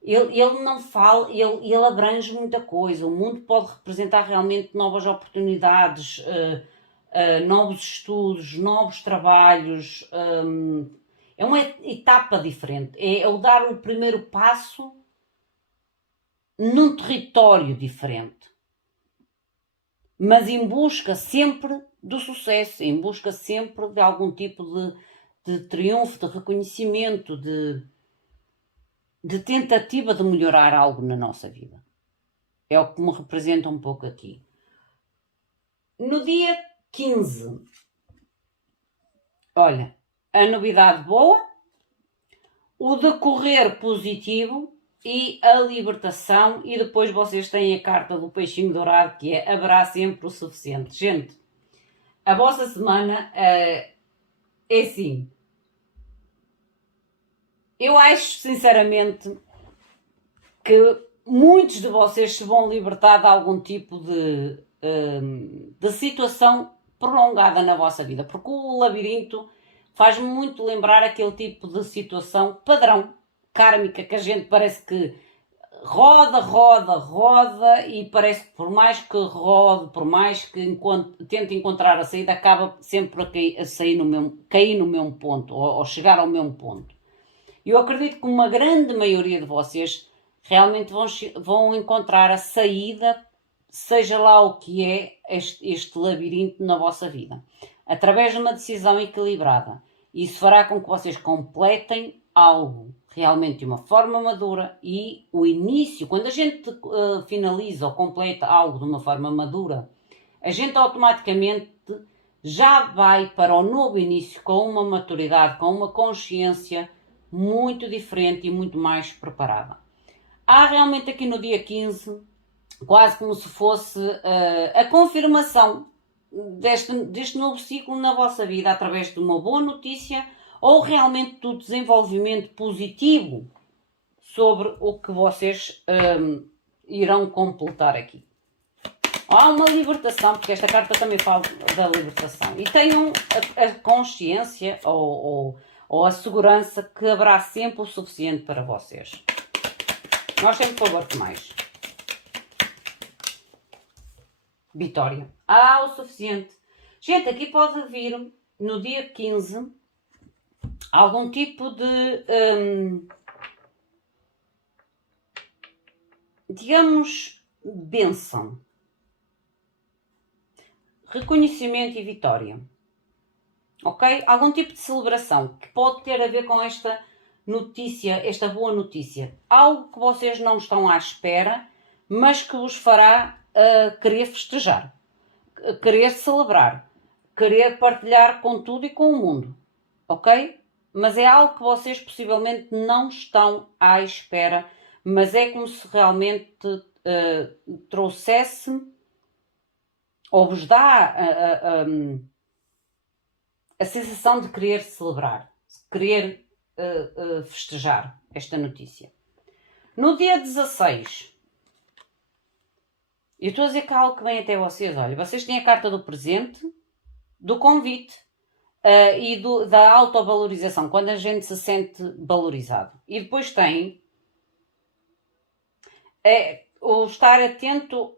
ele não fala, ele abrange muita coisa. O mundo pode representar realmente novas oportunidades, novos estudos, novos trabalhos. É uma etapa diferente. É o dar o primeiro passo num território diferente. Mas em busca sempre do sucesso, em busca sempre de algum tipo de triunfo, de reconhecimento, de tentativa de melhorar algo na nossa vida. É o que me representa um pouco aqui. No dia 15, olha, a novidade boa, o decorrer positivo e a libertação, e depois vocês têm a carta do peixinho dourado, que é haverá sempre o suficiente. Gente, a vossa semana é assim. Eu acho sinceramente que muitos de vocês se vão libertar de algum tipo de situação prolongada na vossa vida, porque o labirinto faz-me muito lembrar aquele tipo de situação padrão, kármica, que a gente parece que roda, roda, roda, e parece que por mais que rode, por mais que tente encontrar a saída, acaba sempre a cair no mesmo ponto, ou chegar ao mesmo ponto. Eu acredito que uma grande maioria de vocês realmente vão encontrar a saída, seja lá o que é este labirinto na vossa vida, através de uma decisão equilibrada. Isso fará com que vocês completem algo realmente de uma forma madura, e o início, quando a gente finaliza ou completa algo de uma forma madura, a gente automaticamente já vai para o novo início com uma maturidade, com uma consciência muito diferente e muito mais preparada. Há realmente aqui no dia 15, quase como se fosse a confirmação deste novo ciclo na vossa vida, através de uma boa notícia ou realmente do desenvolvimento positivo sobre o que vocês irão completar aqui. Há uma libertação, porque esta carta também fala da libertação. E tenham a consciência ou a segurança que haverá sempre o suficiente para vocês. Mostrem, por favor, que mais. Vitória. O suficiente. Gente, aqui pode vir no dia 15 algum tipo de digamos, bênção. reconhecimento e vitória. Ok? Algum tipo de celebração que pode ter a ver com esta notícia, esta boa notícia. Algo que vocês não estão à espera, mas que vos fará querer festejar, querer celebrar, querer partilhar com tudo e com o mundo. Ok? Mas é algo que vocês possivelmente não estão à espera, mas é como se realmente trouxesse ou vos dá a sensação de querer celebrar, de querer festejar esta notícia. No dia 16, eu estou a dizer que há algo que vem até vocês. Olha, vocês têm a carta do presente, do convite e da autovalorização, quando a gente se sente valorizado. E depois tem o estar atento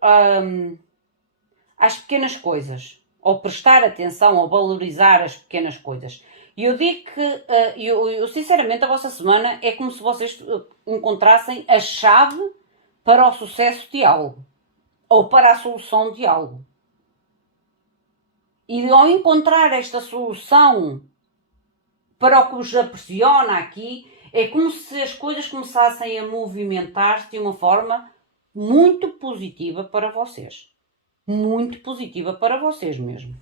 às pequenas coisas, ou prestar atenção, ou valorizar as pequenas coisas. E eu digo que, eu sinceramente, a vossa semana é como se vocês encontrassem a chave para o sucesso de algo, ou para a solução de algo. E ao encontrar esta solução para o que vos aprisiona aqui, é como se as coisas começassem a movimentar-se de uma forma muito positiva para vocês. Muito positiva para vocês mesmo.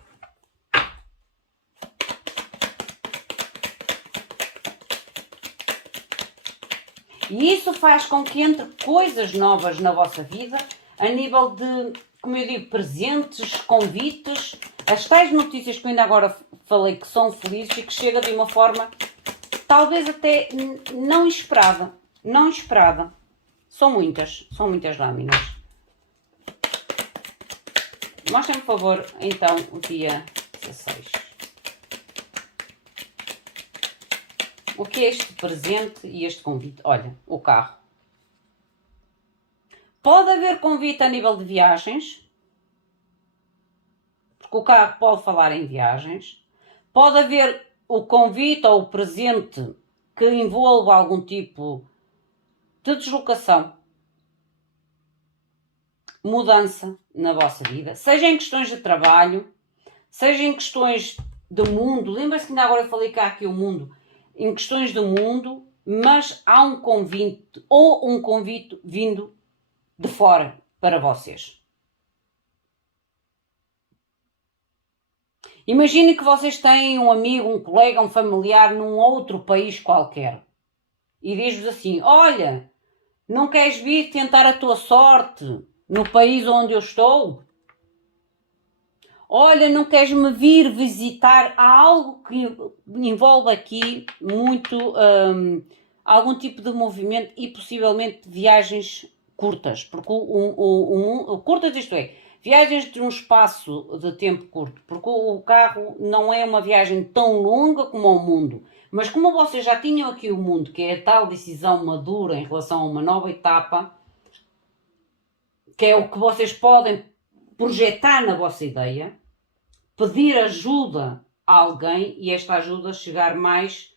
E isso faz com que entre coisas novas na vossa vida, a nível de, como eu digo, presentes, convites, as tais notícias que eu ainda agora falei que são felizes e que chega de uma forma talvez até não esperada. Não esperada. São muitas lâminas. Mostrem-me, por favor, então, o dia 16. O que é este presente e este convite? Olha, o carro. Pode haver convite a nível de viagens, porque o carro pode falar em viagens. Pode haver o convite ou o presente que envolva algum tipo de deslocação, mudança na vossa vida, seja em questões de trabalho, seja em questões de mundo. Lembra-se que ainda agora eu falei cá aqui o mundo, em questões do mundo, mas há um convite ou um convite vindo de fora para vocês. Imagine que vocês têm um amigo, um colega, um familiar num outro país qualquer e diz-vos assim: olha, não queres vir tentar a tua sorte no país onde eu estou? Olha, não queres me vir visitar? Há algo que envolve aqui muito algum tipo de movimento e possivelmente viagens curtas, porque curtas, isto é, viagens de um espaço de tempo curto, porque o carro não é uma viagem tão longa como ao mundo, mas como vocês já tinham aqui o mundo, que é a tal decisão madura em relação a uma nova etapa, que é o que vocês podem projetar na vossa ideia, pedir ajuda a alguém e esta ajuda chegar mais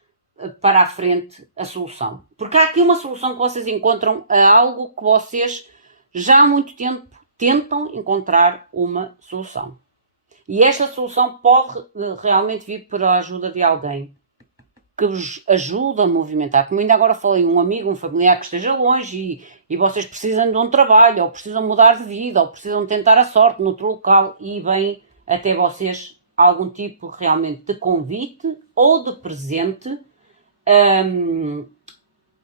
para a frente a solução. Porque há aqui uma solução que vocês encontram a algo que vocês já há muito tempo tentam encontrar uma solução. E esta solução pode realmente vir por a ajuda de alguém que vos ajuda a movimentar. Como ainda agora falei, um amigo, um familiar que esteja longe e vocês precisam de um trabalho, ou precisam mudar de vida, ou precisam tentar a sorte noutro local e vem até vocês algum tipo realmente de convite ou de presente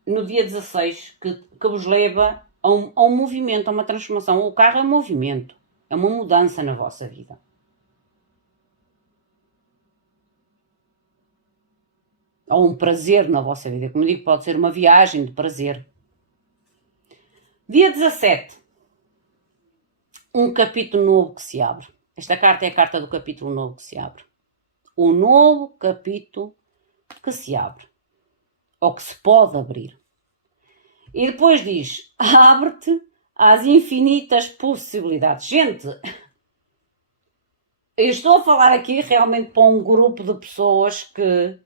no dia 16 que vos leva a um movimento, a uma transformação. O carro é um movimento, é uma mudança na vossa vida. Ou um prazer na vossa vida. Como digo, pode ser uma viagem de prazer. Dia 17. Um capítulo novo que se abre. Esta carta é a carta do capítulo novo que se abre. Um novo capítulo que se abre. Ou que se pode abrir. E depois diz, abre-te às infinitas possibilidades. Gente, eu estou a falar aqui realmente para um grupo de pessoas que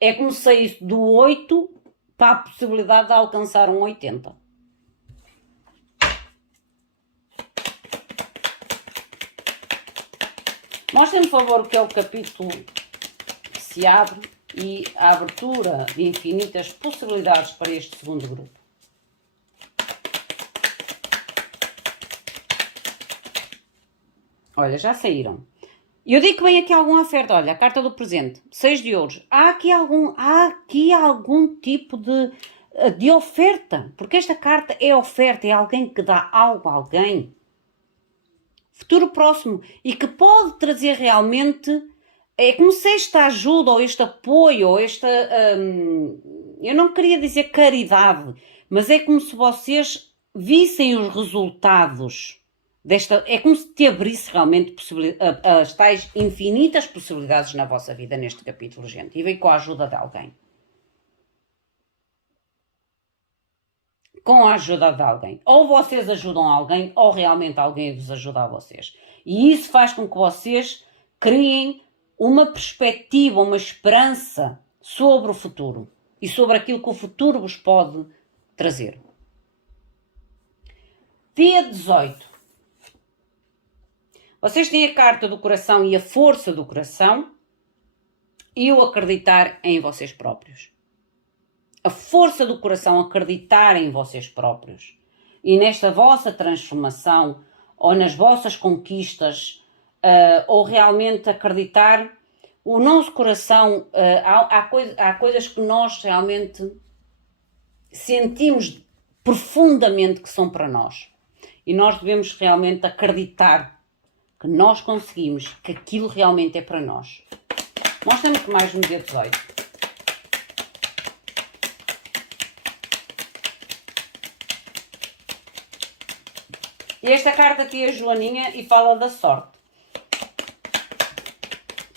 é como se saísse do 8 para a possibilidade de alcançar um 80. Mostrem-me, por favor, o que é o capítulo que se abre e a abertura de infinitas possibilidades para este segundo grupo. Olha, já saíram. Eu digo que vem aqui alguma oferta. Olha, a carta do presente. 6 de ouros. Há aqui algum tipo de oferta. Porque esta carta é oferta. É alguém que dá algo a alguém. Futuro próximo. E que pode trazer realmente... É como se esta ajuda, ou este apoio, ou esta... eu não queria dizer caridade. Mas é como se vocês vissem os resultados... é como se te abrisse realmente as tais infinitas possibilidades na vossa vida neste capítulo, gente. E vem com a ajuda de alguém. Com a ajuda de alguém. Ou vocês ajudam alguém, ou realmente alguém vos ajuda a vocês. E isso faz com que vocês criem uma perspectiva, uma esperança sobre o futuro. E sobre aquilo que o futuro vos pode trazer. Dia 18. Vocês têm a carta do coração e a força do coração e o acreditar em vocês próprios. A força do coração, acreditar em vocês próprios. E nesta vossa transformação, ou nas vossas conquistas, ou realmente acreditar, o nosso coração, há coisas que nós realmente sentimos profundamente que são para nós. E nós devemos realmente acreditar que nós conseguimos, que aquilo realmente é para nós. Mostra-me que mais no dia 18. E esta carta aqui é a Joaninha e fala da sorte.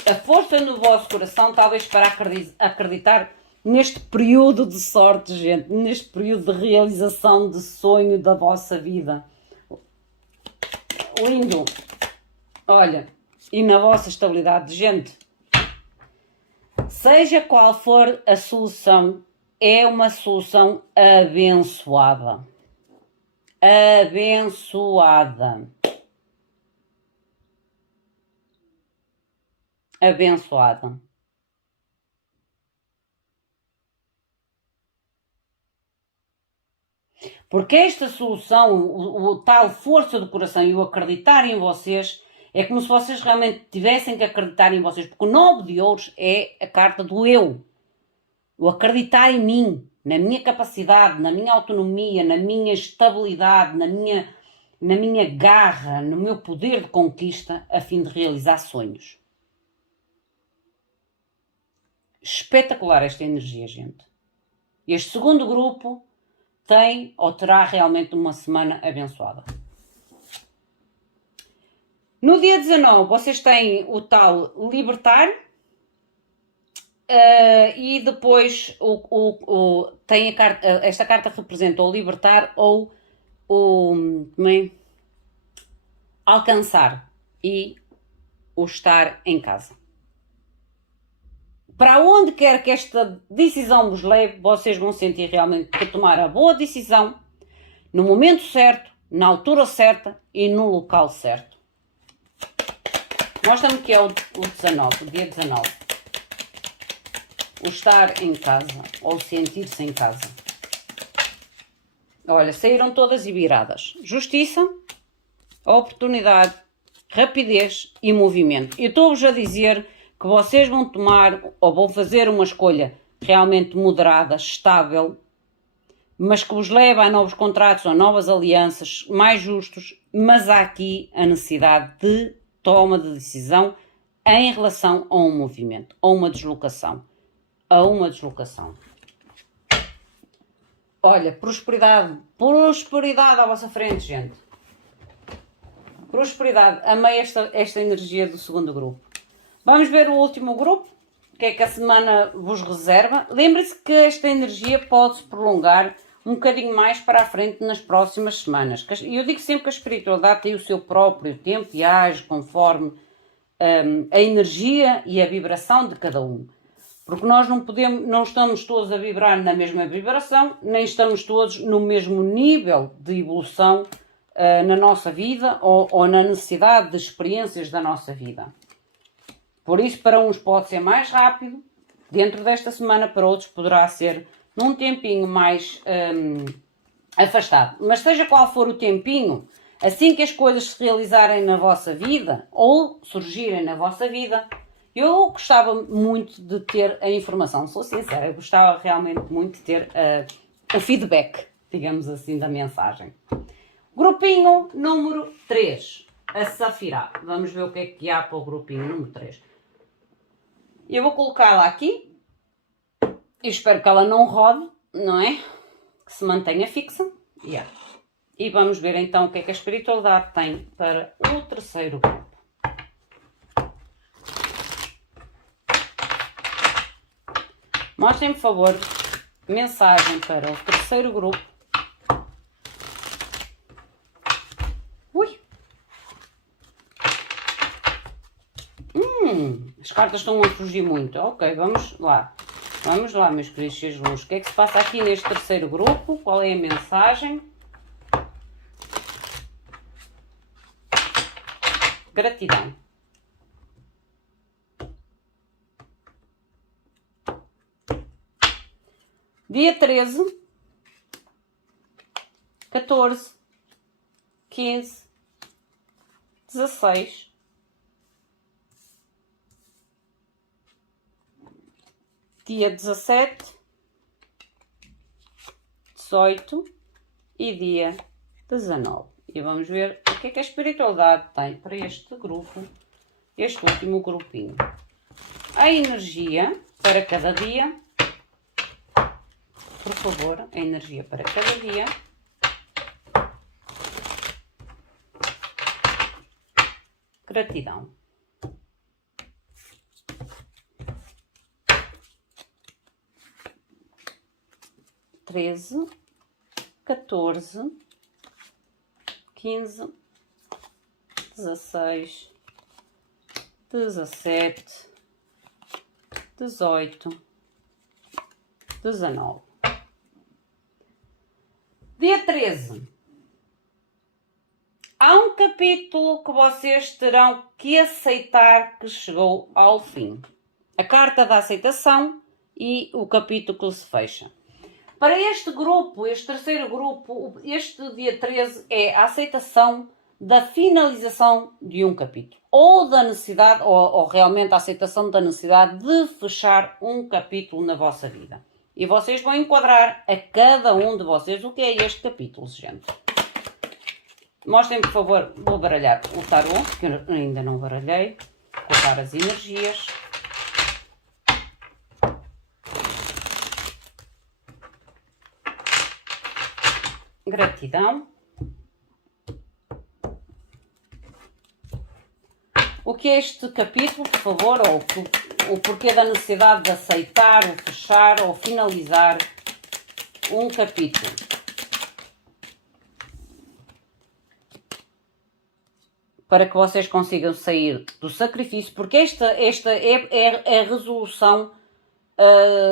A força no vosso coração, talvez para acreditar neste período de sorte, gente. Neste período de realização de sonho da vossa vida. Lindo. Olha, e na vossa estabilidade, gente, seja qual for a solução, é uma solução abençoada. Abençoada. Abençoada. Porque esta solução, o tal força do coração e o acreditar em vocês, é como se vocês realmente tivessem que acreditar em vocês. Porque o 9 de ouros é a carta do eu. O acreditar em mim, na minha capacidade, na minha autonomia, na minha estabilidade, na minha garra, no meu poder de conquista, a fim de realizar sonhos. Espetacular esta energia, gente. Este segundo grupo tem ou terá realmente uma semana abençoada. No dia 19, vocês têm o tal libertar e depois tem a carta, esta carta representa o libertar ou o alcançar e o estar em casa. Para onde quer que esta decisão vos leve, vocês vão sentir realmente que tomar a boa decisão no momento certo, na altura certa e no local certo. Mostra-me que é o 19, o dia 19. O estar em casa, ou sentir-se em casa. Olha, saíram todas e viradas. Justiça, oportunidade, rapidez e movimento. Eu estou-vos a dizer que vocês vão tomar, ou vão fazer uma escolha realmente moderada, estável, mas que vos leva a novos contratos, a novas alianças, mais justos, mas há aqui a necessidade de toma de decisão em relação a um movimento, a uma deslocação. Olha, prosperidade à vossa frente, gente. Prosperidade, amei esta energia do segundo grupo. Vamos ver o último grupo, o que é que a semana vos reserva. Lembre-se que esta energia pode-se prolongar um bocadinho mais para a frente nas próximas semanas. E eu digo sempre que a espiritualidade tem o seu próprio tempo e age conforme a energia e a vibração de cada um. Porque nós não estamos todos a vibrar na mesma vibração, nem estamos todos no mesmo nível de evolução na nossa vida ou na necessidade de experiências da nossa vida. Por isso, para uns pode ser mais rápido, dentro desta semana, para outros poderá ser num tempinho mais afastado. Mas seja qual for o tempinho, assim que as coisas se realizarem na vossa vida, ou surgirem na vossa vida, eu gostava muito de ter a informação, sou sincera, eu gostava realmente muito de ter o feedback, digamos assim, da mensagem. Grupinho número 3, a Safira. Vamos ver o que há para o grupinho número 3. Eu vou colocá-la aqui, e espero que ela não rode, não é? Que se mantenha fixa. Yeah. E vamos ver então o que a espiritualidade tem para o terceiro grupo. Mostrem, por favor, mensagem para o terceiro grupo. Ui! As cartas estão a fugir muito. Ok, vamos lá. Vamos lá, meus queridos seres luz. O que é que se passa aqui neste terceiro grupo? Qual é a mensagem? Gratidão. Dia 13, 14, 15, 16, dia 17, 18 e dia 19. E vamos ver o que a espiritualidade tem para este grupo, este último grupinho. A energia para cada dia. Por favor, a energia para cada dia. Gratidão. Treze, 14, 15, 16, 17, 18, 19. Dia 13. Há um capítulo que vocês terão que aceitar que chegou ao fim. A carta da aceitação e o capítulo que se fecha. Para este grupo, este terceiro grupo, este dia 13 é a aceitação da finalização de um capítulo. Ou da necessidade, ou realmente a aceitação da necessidade de fechar um capítulo na vossa vida. E vocês vão enquadrar a cada um de vocês o que é este capítulo, gente. Mostrem, por favor, vou baralhar o tarô, que eu ainda não baralhei. Colocar as energias. Gratidão. O que é este capítulo, por favor, ou o porquê da necessidade de aceitar, ou fechar, ou finalizar um capítulo. Para que vocês consigam sair do sacrifício, porque esta é a resolução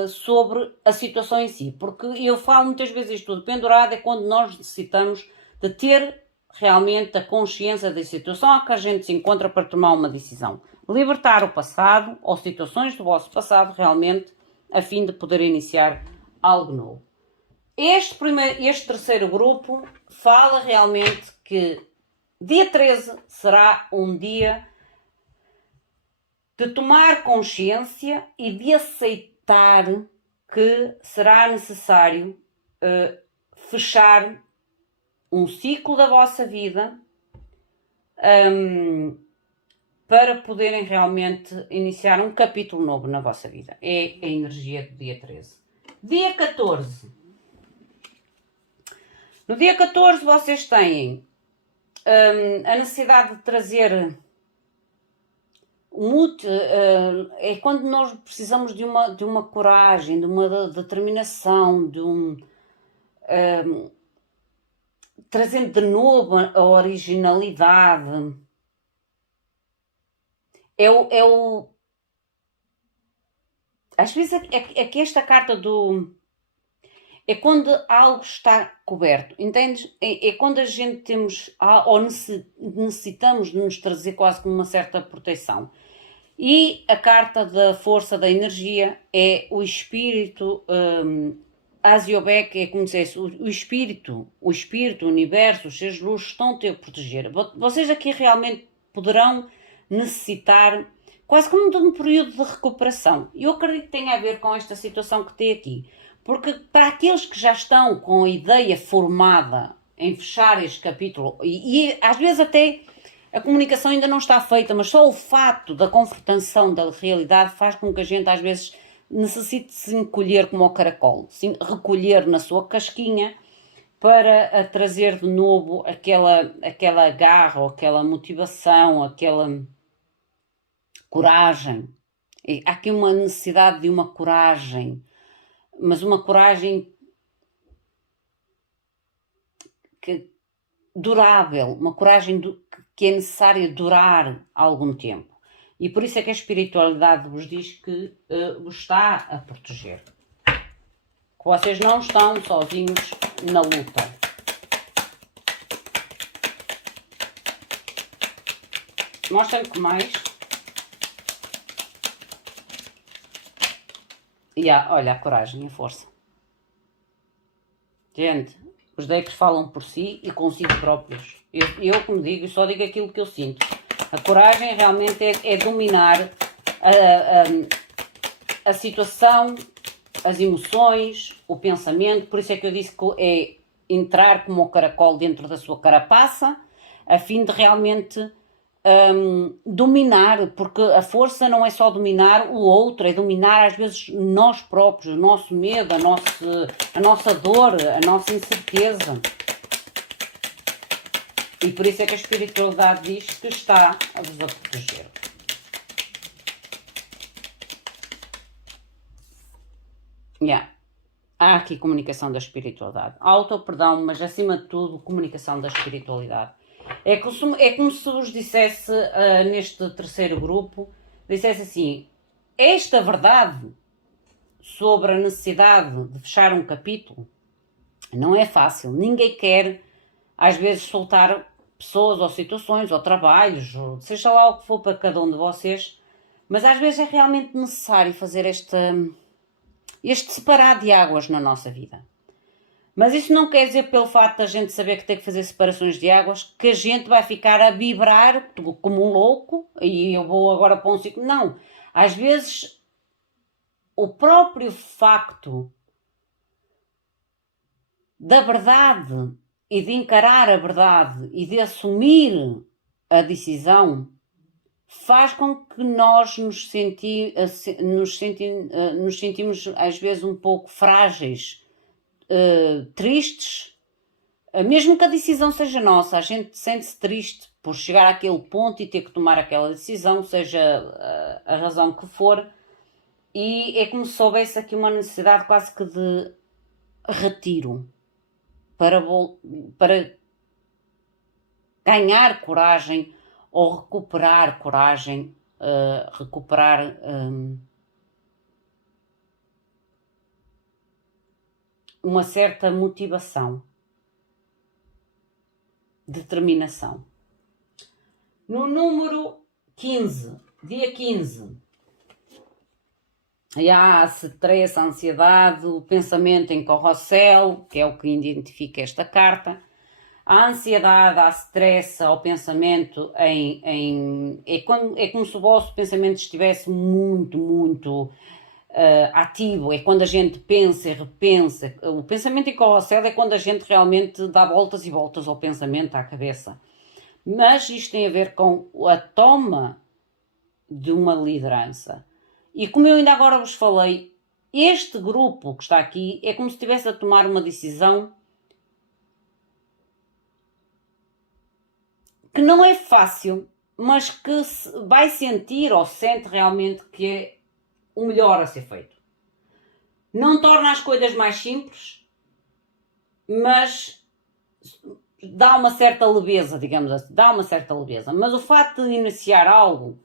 sobre a situação em si. Porque eu falo muitas vezes isto, pendurado é quando nós necessitamos de ter realmente a consciência da situação a que a gente se encontra para tomar uma decisão. Libertar o passado ou situações do vosso passado realmente a fim de poder iniciar algo novo. Este terceiro grupo fala realmente que dia 13 será um dia de tomar consciência e de aceitar que será necessário fechar um ciclo da vossa vida para poderem realmente iniciar um capítulo novo na vossa vida. É a energia do dia 13. Dia 14. No dia 14 vocês têm a necessidade de trazer é quando nós precisamos de uma coragem, de uma determinação, trazendo de novo a originalidade. Às vezes é que esta carta é quando algo está coberto, entendes? É quando a gente temos, ou necessitamos de nos trazer quase com uma certa proteção. E a carta da força da energia é o espírito, Asiobek é como se dissesse, o espírito, o universo, os seus luzes estão-te a proteger. Vocês aqui realmente poderão necessitar quase como de um período de recuperação. E eu acredito que tenha a ver com esta situação que tem aqui. Porque para aqueles que já estão com a ideia formada em fechar este capítulo, e às vezes até a comunicação ainda não está feita, mas só o fato da confrontação da realidade faz com que a gente às vezes necessite se encolher como o caracol, se recolher na sua casquinha para trazer de novo aquela garra, ou aquela motivação, aquela coragem. E há aqui uma necessidade de uma coragem, mas uma coragem durável, uma coragem que é necessária durar algum tempo. E por isso é que a espiritualidade vos diz que vos está a proteger. Que vocês não estão sozinhos na luta. Mostra-me que mais. Olha, a coragem e a força. Gente, os decks falam por si e consigo próprios. Eu como digo, só digo aquilo que eu sinto. A coragem realmente é dominar a situação, as emoções, o pensamento. Por isso é que eu disse que é entrar como o caracol dentro da sua carapaça, a fim de realmente dominar, porque a força não é só dominar o outro, é dominar às vezes nós próprios, o nosso medo, a nossa dor, a nossa incerteza. E por isso é que a espiritualidade diz que está a vos proteger. Há aqui comunicação da espiritualidade. Auto-perdão, mas acima de tudo, comunicação da espiritualidade. É como se vos dissesse, neste terceiro grupo, dissesse assim, esta verdade sobre a necessidade de fechar um capítulo não é fácil. Ninguém quer, às vezes, soltar pessoas ou situações ou trabalhos, ou seja lá o que for para cada um de vocês, mas às vezes é realmente necessário fazer este separar de águas na nossa vida. Mas isso não quer dizer, pelo facto da gente saber que tem que fazer separações de águas, que a gente vai ficar a vibrar como um louco e eu vou agora para um ciclo. Não. Às vezes, o próprio facto da verdade e de encarar a verdade e de assumir a decisão faz com que nós nos sentimos às vezes um pouco frágeis, tristes, mesmo que a decisão seja nossa, a gente sente-se triste por chegar àquele ponto e ter que tomar aquela decisão, seja a razão que for, e é como se houvesse aqui uma necessidade quase que de retiro para ganhar coragem ou recuperar coragem, recuperar uma certa motivação, determinação. No número 15, dia 15, há a stress, a ansiedade, o pensamento em carrossel, que é o que identifica esta carta. A ansiedade, a stress, ao pensamento é como se o vosso pensamento estivesse muito ativo. É quando a gente pensa e repensa. O pensamento em carrossel é quando a gente realmente dá voltas e voltas ao pensamento, à cabeça. Mas isto tem a ver com a toma de uma liderança. E como eu ainda agora vos falei, este grupo que está aqui é como se estivesse a tomar uma decisão que não é fácil, mas que vai sentir ou sente realmente que é o melhor a ser feito. Não torna as coisas mais simples, mas dá uma certa leveza, digamos assim, dá uma certa leveza. Mas o facto de iniciar algo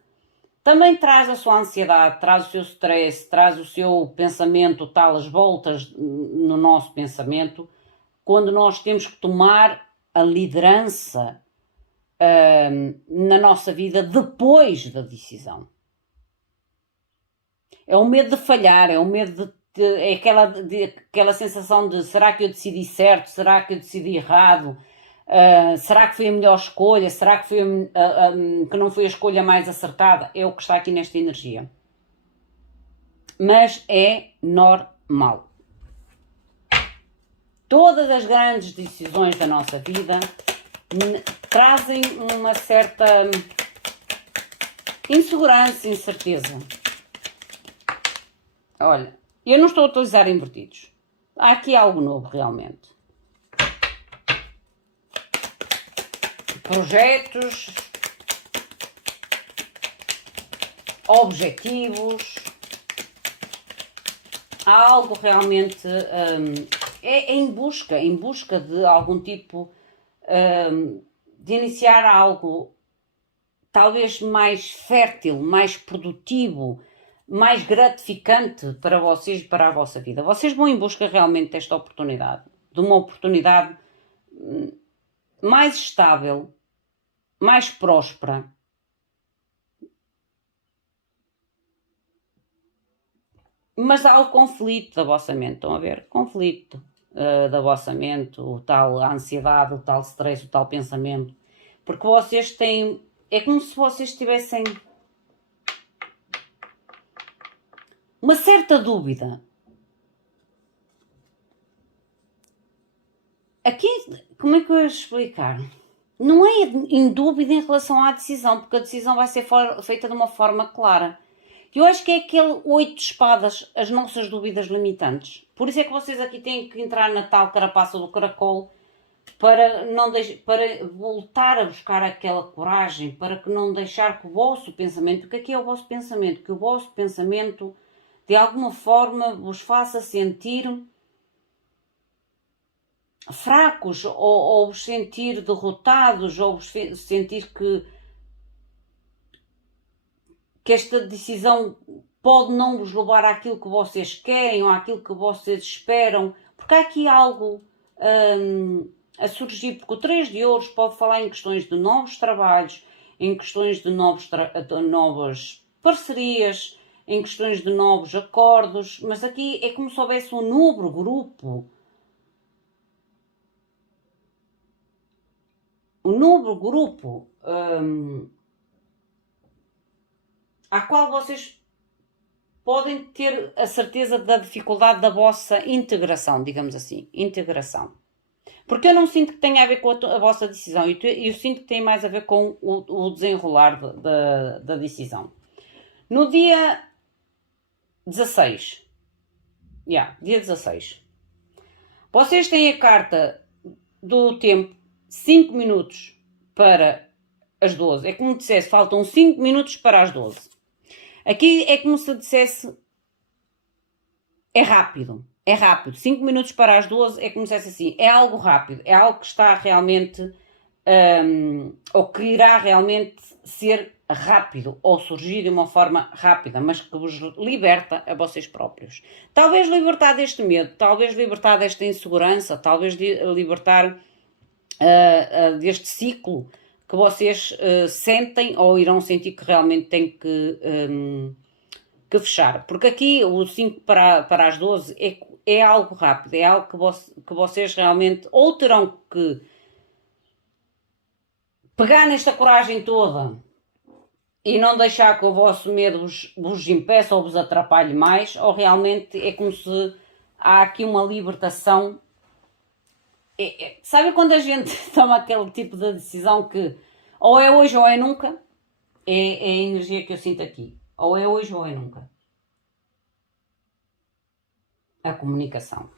também traz a sua ansiedade, traz o seu stress, traz o seu pensamento, tal, as voltas no nosso pensamento, quando nós temos que tomar a liderança na nossa vida depois da decisão. É o medo de falhar, é o medo é aquela sensação de será que eu decidi certo, será que eu decidi errado, será que foi a melhor escolha, será que, que não foi a escolha mais acertada? É o que está aqui nesta energia. Mas é normal. Todas as grandes decisões da nossa vida trazem uma certa insegurança, incerteza. Olha, eu não estou a utilizar invertidos. Há aqui algo novo, realmente. Projetos, objetivos. Há algo realmente... é em busca de algum tipo de iniciar algo talvez mais fértil, mais produtivo, mais gratificante para vocês e para a vossa vida. Vocês vão em busca realmente desta oportunidade, de uma oportunidade mais estável, mais próspera. Mas há o conflito da vossa mente, estão a ver? Conflito da vossa mente, a ansiedade, o tal stress, o tal pensamento. Porque vocês têm... É como se vocês tivessem uma certa dúvida. Aqui, como é que eu ia explicar? Não é em dúvida em relação à decisão, porque a decisão vai ser feita de uma forma clara. Eu acho que é aquele 8 de espadas, as nossas dúvidas limitantes. Por isso é que vocês aqui têm que entrar na tal carapaça do caracol para, para voltar a buscar aquela coragem, para que não deixar que o vosso pensamento, o que é o vosso pensamento? Que o vosso pensamento de alguma forma vos faça sentir fracos, ou vos sentir derrotados, ou vos sentir que esta decisão pode não vos levar àquilo que vocês querem ou àquilo que vocês esperam, porque há aqui algo a surgir, porque o 3 de ouros pode falar em questões de novos trabalhos, em questões de novas parcerias, em questões de novos acordos, mas aqui é como se houvesse um novo grupo. Um novo grupo à qual vocês podem ter a certeza da dificuldade da vossa integração, digamos assim, integração. Porque eu não sinto que tenha a ver com a vossa decisão, eu sinto que tem mais a ver com o desenrolar da decisão. No dia 16, dia 16, vocês têm a carta do tempo, 5 minutos para as 12. É como dissesse, faltam 5 minutos para as 12. Aqui é como se dissesse, é rápido. 5 minutos para as 12 é como se dissesse assim, é algo rápido, é algo que está realmente, ou que irá realmente ser rápido, ou surgir de uma forma rápida, mas que vos liberta a vocês próprios. Talvez libertar deste medo, talvez libertar desta insegurança, talvez libertar deste ciclo que vocês sentem ou irão sentir que realmente têm que fechar. Porque aqui o 5 para as 12 é algo rápido, é algo que vocês realmente ou terão que pegar nesta coragem toda e não deixar que o vosso medo vos impeça ou vos atrapalhe mais, ou realmente é como se há aqui uma libertação. Sabe quando a gente toma aquele tipo de decisão que ou é hoje ou é nunca? É a energia que eu sinto aqui. Ou é hoje ou é nunca. A comunicação.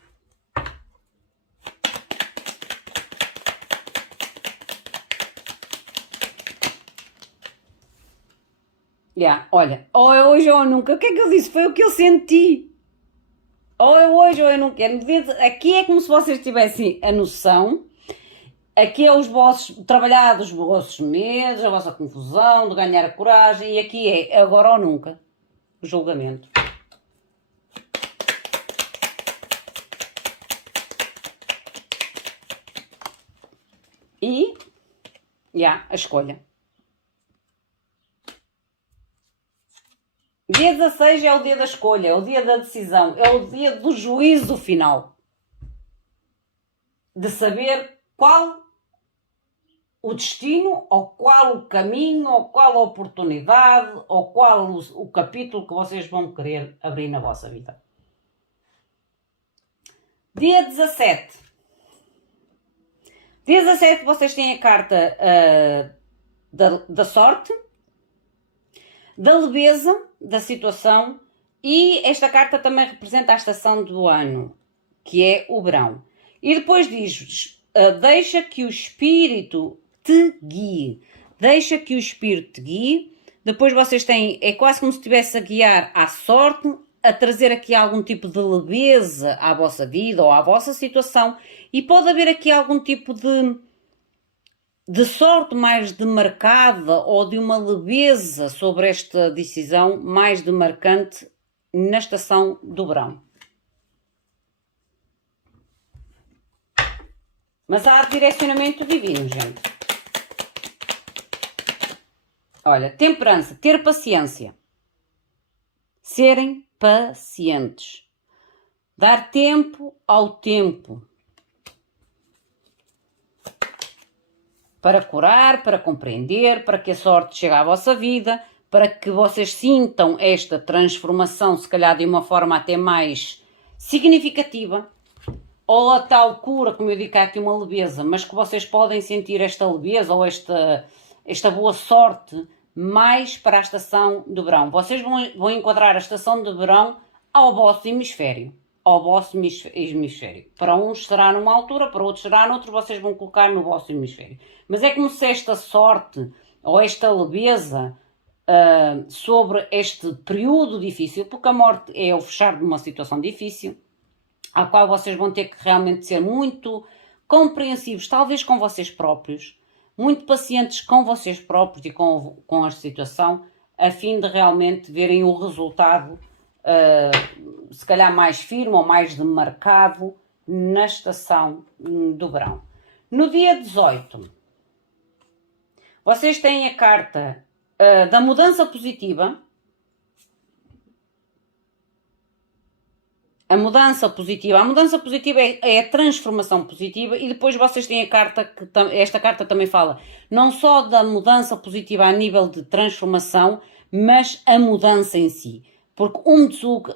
Olha, ou é hoje ou é nunca. O que é que eu disse? Foi o que eu senti. Ou é hoje ou é nunca. Aqui é como se vocês tivessem a noção. Aqui é os vossos, trabalhar dos vossos medos, a vossa confusão, de ganhar a coragem. E aqui é agora ou nunca. O julgamento. E, a escolha. Dia 16 é o dia da escolha, é o dia da decisão, é o dia do juízo final. De saber qual o destino, ou qual o caminho, ou qual a oportunidade, ou qual o capítulo que vocês vão querer abrir na vossa vida. Dia 17. Dia 17 vocês têm a carta da sorte, da leveza da situação, e esta carta também representa a estação do ano, que é o verão. E depois diz-vos, deixa que o espírito te guie. Deixa que o espírito te guie. Depois vocês têm, é quase como se estivesse a guiar à sorte, a trazer aqui algum tipo de leveza à vossa vida ou à vossa situação. E pode haver aqui algum tipo de sorte mais demarcada ou de uma leveza sobre esta decisão mais demarcante na estação do verão. Mas há direcionamento divino, gente. Olha, temperança, ter paciência. Serem pacientes. Dar tempo ao tempo. Para curar, para compreender, para que a sorte chegue à vossa vida, para que vocês sintam esta transformação, se calhar de uma forma até mais significativa. Ou a tal cura, como eu digo, há aqui uma leveza, mas que vocês podem sentir esta leveza ou esta boa sorte mais para a estação de verão. Vocês vão enquadrar a estação de verão ao vosso hemisfério. Ao vosso hemisfério. Para uns será numa altura, para outros será noutra, vocês vão colocar no vosso hemisfério. Mas é como se esta sorte ou esta leveza sobre este período difícil, porque a morte é o fechar de uma situação difícil, à qual vocês vão ter que realmente ser muito compreensivos, talvez com vocês próprios, muito pacientes com vocês próprios e com a situação, a fim de realmente verem o resultado, se calhar mais firme ou mais demarcado na estação do verão. No dia 18, vocês têm a carta da mudança positiva. A mudança positiva é a transformação positiva, e depois vocês têm a carta, esta carta também fala não só da mudança positiva a nível de transformação, mas a mudança em si. Porque Umzug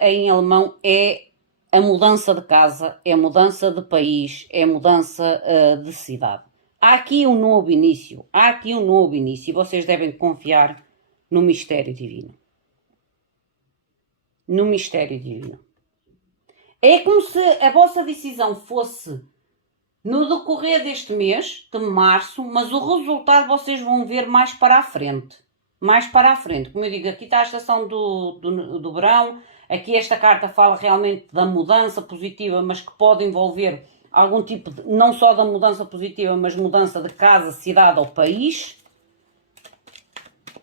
em alemão é a mudança de casa, é a mudança de país, é a mudança de cidade. Há aqui um novo início, e vocês devem confiar no mistério divino. No mistério divino. É como se a vossa decisão fosse no decorrer deste mês, de março, mas o resultado vocês vão ver mais para a frente. Mais para a frente. Como eu digo, aqui está a estação do verão, aqui esta carta fala realmente da mudança positiva, mas que pode envolver algum tipo de, não só da mudança positiva, mas mudança de casa, cidade ou país,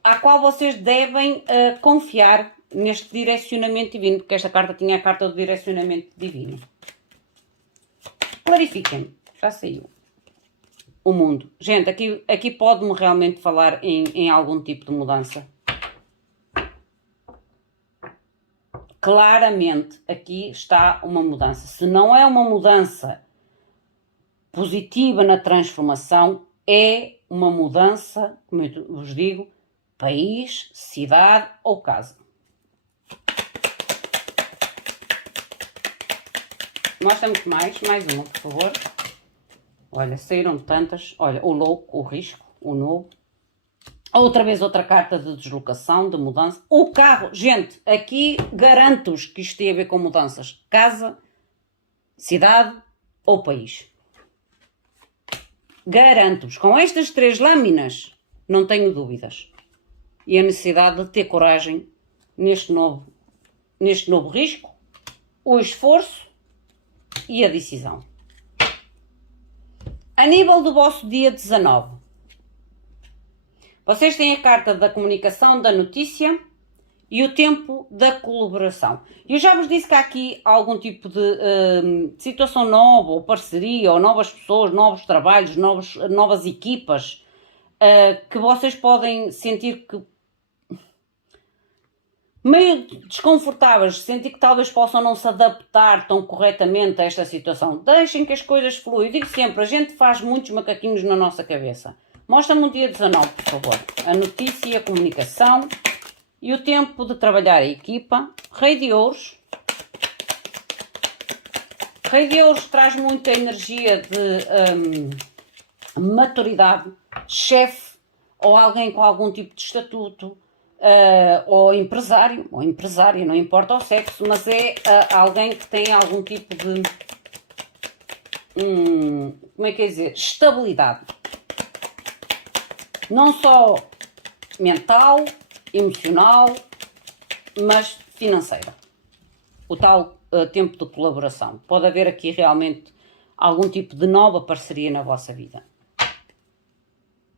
à qual vocês devem confiar neste direcionamento divino, porque esta carta tinha a carta do direcionamento divino. Clarifiquem, já saiu. O mundo. Gente, aqui pode-me realmente falar em algum tipo de mudança. Claramente, aqui está uma mudança. Se não é uma mudança positiva na transformação, é uma mudança, como eu vos digo, país, cidade ou casa. Mostra-me mais uma, por favor. Olha, saíram tantas. Olha, o louco, o risco, o novo. Outra vez outra carta de deslocação, de mudança. O carro. Gente, aqui garanto-vos que isto tem a ver com mudanças. Casa, cidade ou país. Garanto-vos. Com estas 3 lâminas, não tenho dúvidas. E a necessidade de ter coragem neste novo risco, o esforço e a decisão. A nível do vosso dia 19, vocês têm a carta da comunicação, da notícia e o tempo da colaboração. Eu já vos disse que há aqui algum tipo de situação nova, ou parceria, ou novas pessoas, novos trabalhos, novas equipas, que vocês podem sentir que meio desconfortáveis, sentem que talvez possam não se adaptar tão corretamente a esta situação, deixem que as coisas fluam. Eu digo sempre, a gente faz muitos macaquinhos na nossa cabeça. Mostra-me o dia 19, por favor. A notícia e a comunicação e o tempo de trabalhar a equipa. Rei de Ouros. Rei de Ouros traz muita energia de maturidade, chefe ou alguém com algum tipo de estatuto, ou empresário, não importa o sexo, mas é alguém que tem algum tipo de, como é que é dizer, estabilidade. Não só mental, emocional, mas financeira. O tal tempo de colaboração. Pode haver aqui realmente algum tipo de nova parceria na vossa vida.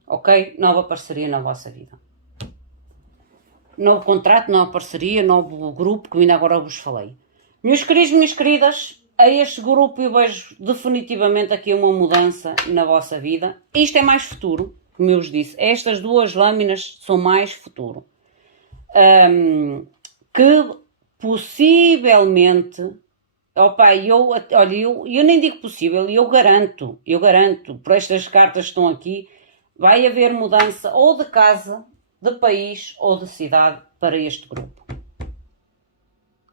Ok? Nova parceria na vossa vida. Novo contrato, nova parceria, novo grupo, que ainda agora vos falei. Meus queridos, minhas queridas, a este grupo eu vejo definitivamente aqui uma mudança na vossa vida. Isto é mais futuro, como eu vos disse. Estas duas lâminas são mais futuro. Que possivelmente, opa, eu nem digo possível, eu garanto, por estas cartas que estão aqui, vai haver mudança ou de casa, de país ou de cidade para este grupo.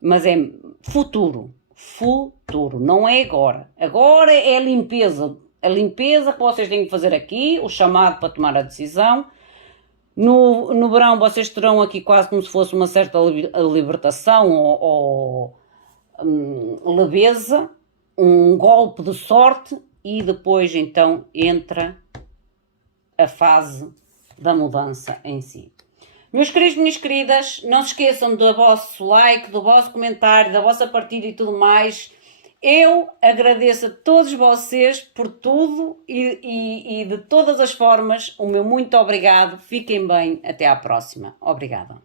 Mas é futuro, não é agora. Agora é a limpeza que vocês têm que fazer aqui, o chamado para tomar a decisão. No verão vocês terão aqui quase como se fosse uma certa libertação ou leveza, um golpe de sorte e depois então entra a fase da mudança em si. Meus queridos, minhas queridas, não se esqueçam do vosso like, do vosso comentário, da vossa partida e tudo mais. Eu agradeço a todos vocês por tudo e de todas as formas, o meu muito obrigado. Fiquem bem, até à próxima. Obrigada.